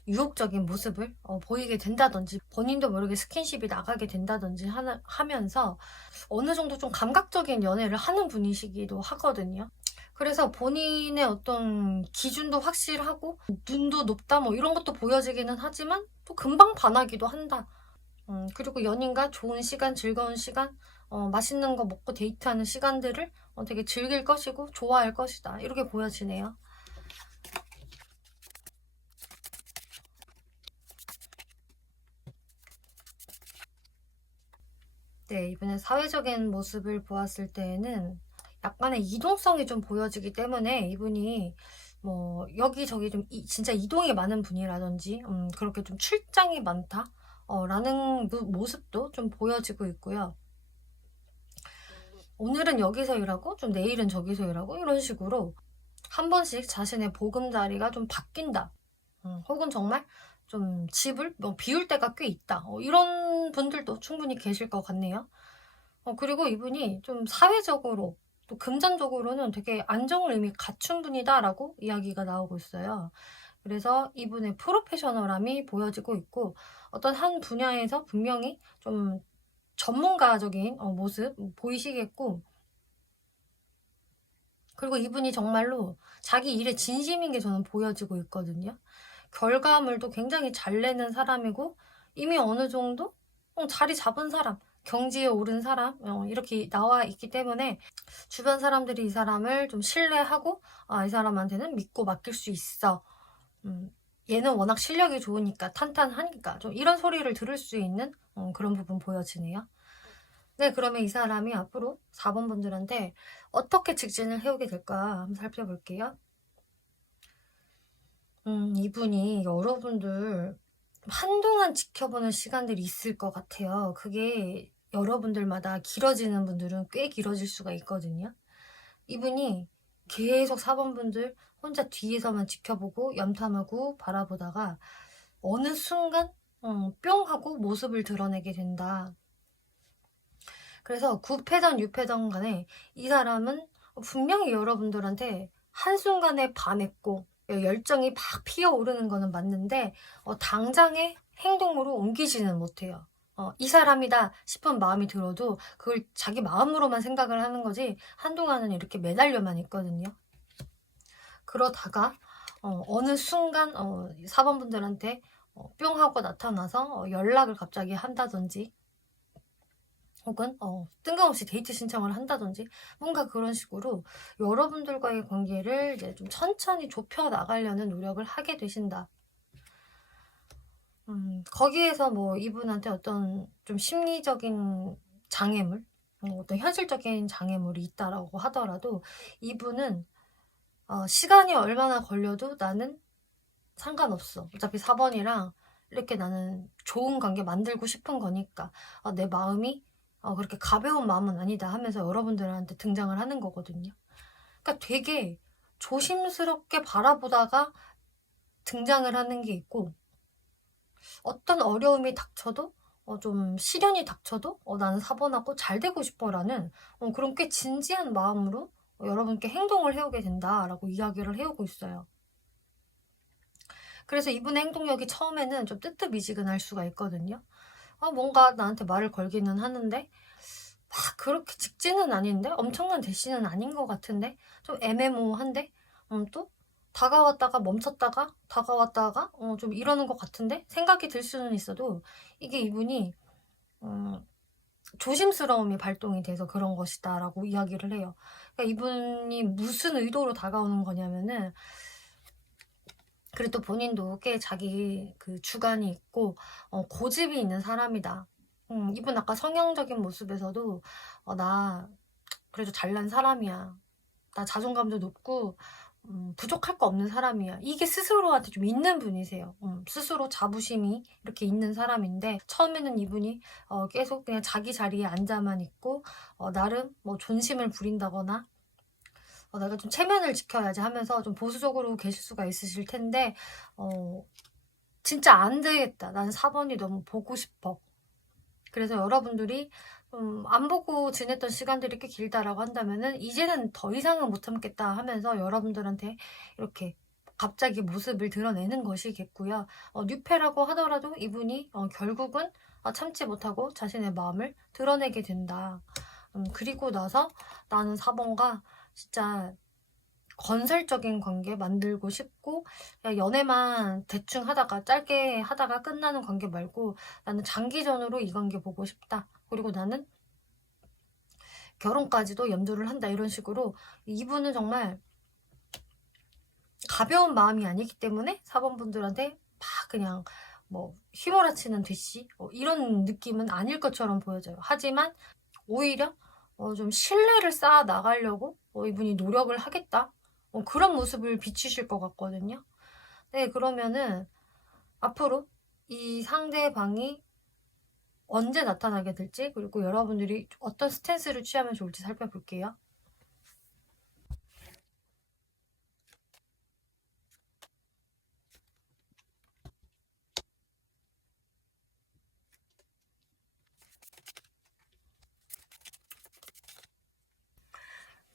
유혹적인 모습을 보이게 된다든지, 본인도 모르게 스킨십이 나가게 된다든지 하면서 어느 정도 좀 감각적인 연애를 하는 분이시기도 하거든요. 그래서 본인의 어떤 기준도 확실하고 눈도 높다 뭐 이런 것도 보여지기는 하지만 또 금방 반하기도 한다. 그리고 연인과 좋은 시간, 즐거운 시간, 맛있는 거 먹고 데이트하는 시간들을 되게 즐길 것이고 좋아할 것이다. 이렇게 보여지네요. 네, 이번에 사회적인 모습을 보았을 때에는 약간의 이동성이 좀 보여지기 때문에 이분이 뭐 여기저기 좀 진짜 이동이 많은 분이라든지 그렇게 좀 출장이 많다 라는 모습도 좀 보여지고 있고요. 오늘은 여기서 일하고 좀 내일은 저기서 일하고 이런 식으로 한 번씩 자신의 보금자리가 좀 바뀐다. 혹은 정말 좀 집을 뭐 비울 때가 꽤 있다. 이런 분들도 충분히 계실 것 같네요. 그리고 이분이 좀 사회적으로 또 금전적으로는 되게 안정을 이미 갖춘 분이다라고 이야기가 나오고 있어요. 그래서 이분의 프로페셔널함이 보여지고 있고, 어떤 한 분야에서 분명히 좀 전문가적인 모습 보이시겠고, 그리고 이분이 정말로 자기 일에 진심인 게 저는 보여지고 있거든요. 결과물도 굉장히 잘 내는 사람이고, 이미 어느 정도 자리 잡은 사람, 경지에 오른 사람 이렇게 나와 있기 때문에 주변 사람들이 이 사람을 좀 신뢰하고 이 사람한테는 믿고 맡길 수 있어. 얘는 워낙 실력이 좋으니까 탄탄하니까 좀 이런 소리를 들을 수 있는 그런 부분 보여지네요. 네, 그러면 이 사람이 앞으로 4번 분들한테 어떻게 직진을 해오게 될까 한번 살펴볼게요. 이분이 여러분들 한동안 지켜보는 시간들이 있을 것 같아요. 그게 여러분들마다 길어지는 분들은 꽤 길어질 수가 있거든요. 이분이 계속 4번 분들 혼자 뒤에서만 지켜보고 염탐하고 바라보다가 어느 순간 뿅 하고 모습을 드러내게 된다. 그래서 9패던 6패던 간에 이 사람은 분명히 여러분들한테 한순간에 반했고 열정이 막 피어오르는 거는 맞는데 당장의 행동으로 옮기지는 못해요. 이 사람이다 싶은 마음이 들어도 그걸 자기 마음으로만 생각을 하는 거지 한동안은 이렇게 매달려만 있거든요. 그러다가 어느 순간 4번 분들한테 뿅 하고 나타나서 연락을 갑자기 한다든지 혹은 뜬금없이 데이트 신청을 한다든지 뭔가 그런 식으로 여러분들과의 관계를 이제 좀 천천히 좁혀 나가려는 노력을 하게 되신다. 거기에서 뭐 이분한테 어떤 좀 심리적인 장애물, 어떤 현실적인 장애물이 있다라고 하더라도 이분은 시간이 얼마나 걸려도 나는 상관없어. 어차피 4번이랑 이렇게 나는 좋은 관계 만들고 싶은 거니까 내 마음이 그렇게 가벼운 마음은 아니다 하면서 여러분들한테 등장을 하는 거거든요. 그러니까 되게 조심스럽게 바라보다가 등장을 하는 게 있고 어떤 어려움이 닥쳐도 좀 시련이 닥쳐도 나는 4번하고 잘 되고 싶어라는 그런 꽤 진지한 마음으로 여러분께 행동을 해오게 된다라고 이야기를 해오고 있어요. 그래서 이분의 행동력이 처음에는 좀 뜨뜻미지근할 수가 있거든요. 뭔가 나한테 말을 걸기는 하는데 막 그렇게 직진은 아닌데 엄청난 대시는 아닌 것 같은데 좀 애매모호한데 또 다가왔다가 멈췄다가 다가왔다가 좀 이러는 것 같은데 생각이 들 수는 있어도 이게 이분이 조심스러움이 발동이 돼서 그런 것이다 라고 이야기를 해요. 그러니까 이분이 무슨 의도로 다가오는 거냐면은 그래도 본인도 꽤 자기 그 주관이 있고 고집이 있는 사람이다. 이분 아까 성향적인 모습에서도 나 그래도 잘난 사람이야. 나 자존감도 높고 부족할 거 없는 사람이야. 이게 스스로한테 좀 있는 분이세요. 스스로 자부심이 이렇게 있는 사람인데 처음에는 이분이 계속 그냥 자기 자리에 앉아만 있고 나름 뭐 존심을 부린다거나 내가 좀 체면을 지켜야지 하면서 좀 보수적으로 계실 수가 있으실 텐데 진짜 안 되겠다. 난 4번이 너무 보고 싶어. 그래서 여러분들이 안 보고 지냈던 시간들이 꽤 길다라고 한다면은 이제는 더 이상은 못 참겠다 하면서 여러분들한테 이렇게 갑자기 모습을 드러내는 것이겠고요. 뉴페라고 하더라도 이분이 결국은 참지 못하고 자신의 마음을 드러내게 된다. 그리고 나서 나는 4번과 진짜 건설적인 관계 만들고 싶고 그냥 연애만 대충 하다가 짧게 하다가 끝나는 관계 말고 나는 장기전으로 이 관계 보고 싶다. 그리고 나는 결혼까지도 염두를 한다. 이런 식으로 이분은 정말 가벼운 마음이 아니기 때문에 4번 분들한테 막 그냥 뭐 휘몰아치는 듯이 이런 느낌은 아닐 것처럼 보여져요. 하지만 오히려 좀 신뢰를 쌓아 나가려고 이분이 노력을 하겠다. 그런 모습을 비추실 것 같거든요. 네, 그러면은 앞으로 이 상대방이 언제 나타나게 될지 그리고 여러분들이 어떤 스탠스를 취하면 좋을지 살펴볼게요.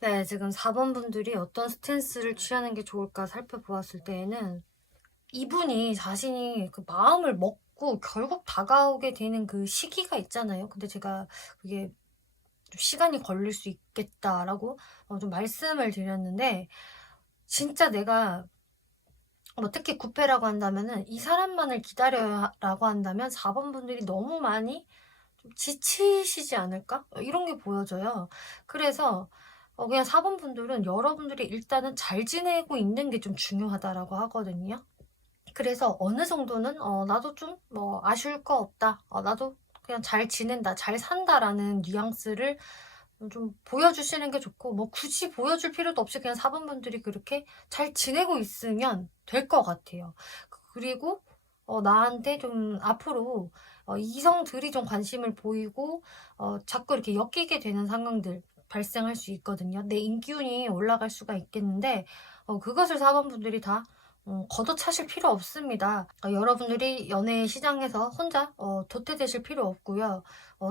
네, 지금 4번 분들이 어떤 스탠스를 취하는 게 좋을까 살펴보았을 때에는 이분이 자신이 그 마음을 먹고 결국 다가오게 되는 그 시기가 있잖아요. 근데 제가 그게 좀 시간이 걸릴 수 있겠다라고 좀 말씀을 드렸는데 진짜 내가 특히 9패라고 한다면은 이 사람만을 기다려라고 한다면 4번 분들이 너무 많이 좀 지치시지 않을까? 이런 게 보여져요. 그래서 그냥 4번 분들은 여러분들이 일단은 잘 지내고 있는 게 좀 중요하다라고 하거든요. 그래서 어느 정도는 '나도 좀 뭐 아쉬울 거 없다. 나도 그냥 잘 지낸다. 잘 산다.'라는 뉘앙스를 좀 보여주시는 게 좋고, 뭐 굳이 보여줄 필요도 없이 그냥 4번 분들이 그렇게 잘 지내고 있으면 될 것 같아요. 그리고 나한테 좀 앞으로 이성들이 좀 관심을 보이고 자꾸 이렇게 엮이게 되는 상황들 발생할 수 있거든요. 내 인기운이 올라갈 수가 있겠는데 그것을 4번 분들이 다 걷어차실 필요 없습니다. 여러분들이 연애 시장에서 혼자 도태되실 필요 없고요.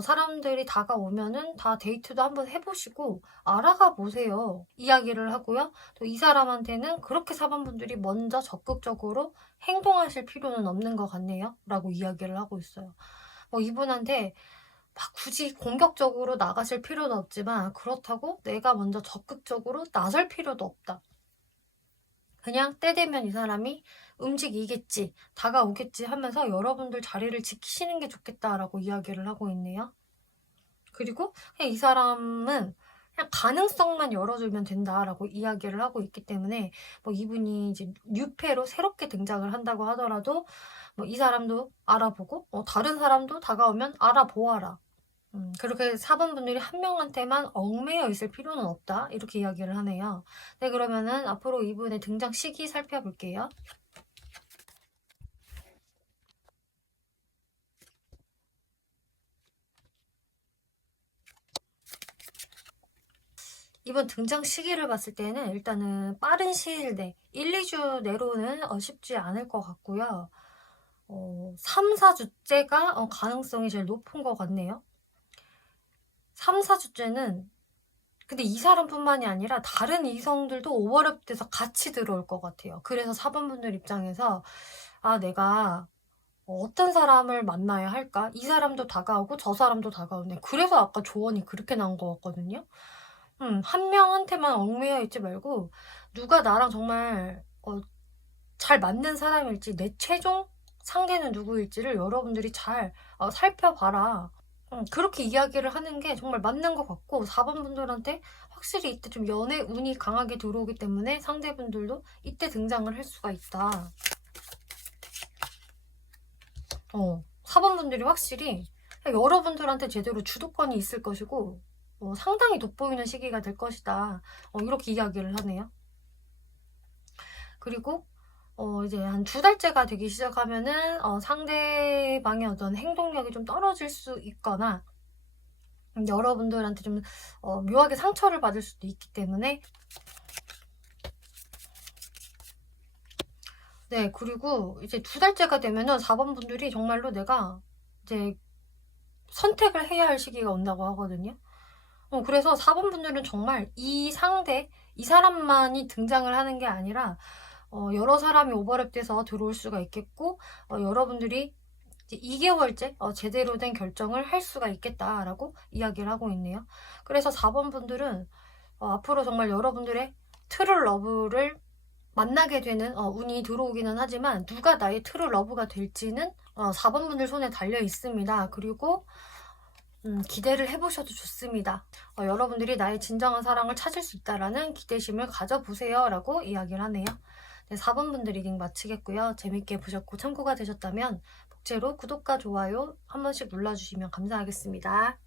사람들이 다가오면은 다 데이트도 한번 해 보시고 알아가 보세요. 이야기를 하고요. 또 이 사람한테는 그렇게 4번 분들이 먼저 적극적으로 행동하실 필요는 없는 것 같네요. 라고 이야기를 하고 있어요. 이분한테 막 굳이 공격적으로 나가실 필요는 없지만 그렇다고 내가 먼저 적극적으로 나설 필요도 없다. 그냥 때 되면 이 사람이 움직이겠지, 다가오겠지 하면서 여러분들 자리를 지키시는 게 좋겠다라고 이야기를 하고 있네요. 그리고 그냥 이 사람은 그냥 가능성만 열어주면 된다라고 이야기를 하고 있기 때문에 이분이 이제 뉴페로 새롭게 등장을 한다고 하더라도 이 사람도 알아보고 다른 사람도 다가오면 알아보아라. 그렇게 4번 분들이 한 명한테만 얽매여 있을 필요는 없다. 이렇게 이야기를 하네요. 네, 그러면은 앞으로 이분의 등장 시기 살펴볼게요. 이번 등장 시기를 봤을 때는 일단은 빠른 시일 내 1-2주 내로는 쉽지 않을 것 같고요. 3-4주째가 가능성이 제일 높은 것 같네요. 3-4주째는 근데 이 사람뿐만이 아니라 다른 이성들도 오버랩돼서 같이 들어올 것 같아요. 그래서 4번 분들 입장에서 '아 내가 어떤 사람을 만나야 할까? 이 사람도 다가오고 저 사람도 다가오네.' 그래서 아까 조언이 그렇게 나온 것 같거든요. 한 명한테만 얽매여 있지 말고 누가 나랑 정말 잘 맞는 사람일지, 내 최종 상대는 누구일지를 여러분들이 잘 살펴봐라. 그렇게 이야기를 하는 게 정말 맞는 것 같고, 4번 분들한테 확실히 이때 좀 연애 운이 강하게 들어오기 때문에 상대분들도 이때 등장을 할 수가 있다. 4번 분들이 확실히 여러분들한테 제대로 주도권이 있을 것이고 상당히 돋보이는 시기가 될 것이다. 이렇게 이야기를 하네요. 그리고 이제 한 2달째가 되기 시작하면은 상대방의 어떤 행동력이 좀 떨어질 수 있거나 여러분들한테 좀 묘하게 상처를 받을 수도 있기 때문에. 네, 그리고 이제 2달째가 되면은 4번 분들이 정말로 내가 이제 선택을 해야 할 시기가 온다고 하거든요. 그래서 4번 분들은 정말 이 사람만이 등장을 하는 게 아니라 여러 사람이 오버랩돼서 들어올 수가 있겠고, 여러분들이 이제 2개월째 제대로 된 결정을 할 수가 있겠다라고 이야기를 하고 있네요. 그래서 4번 분들은 앞으로 정말 여러분들의 트루 러브를 만나게 되는 운이 들어오기는 하지만 누가 나의 트루 러브가 될지는 4번 분들 손에 달려 있습니다. 그리고 기대를 해보셔도 좋습니다. 여러분들이 나의 진정한 사랑을 찾을 수 있다라는 기대심을 가져보세요. 라고 이야기를 하네요. 네, 4번 분들 리딩 마치겠고요. 재밌게 보셨고 참고가 되셨다면 복제로 구독과 좋아요 한 번씩 눌러주시면 감사하겠습니다.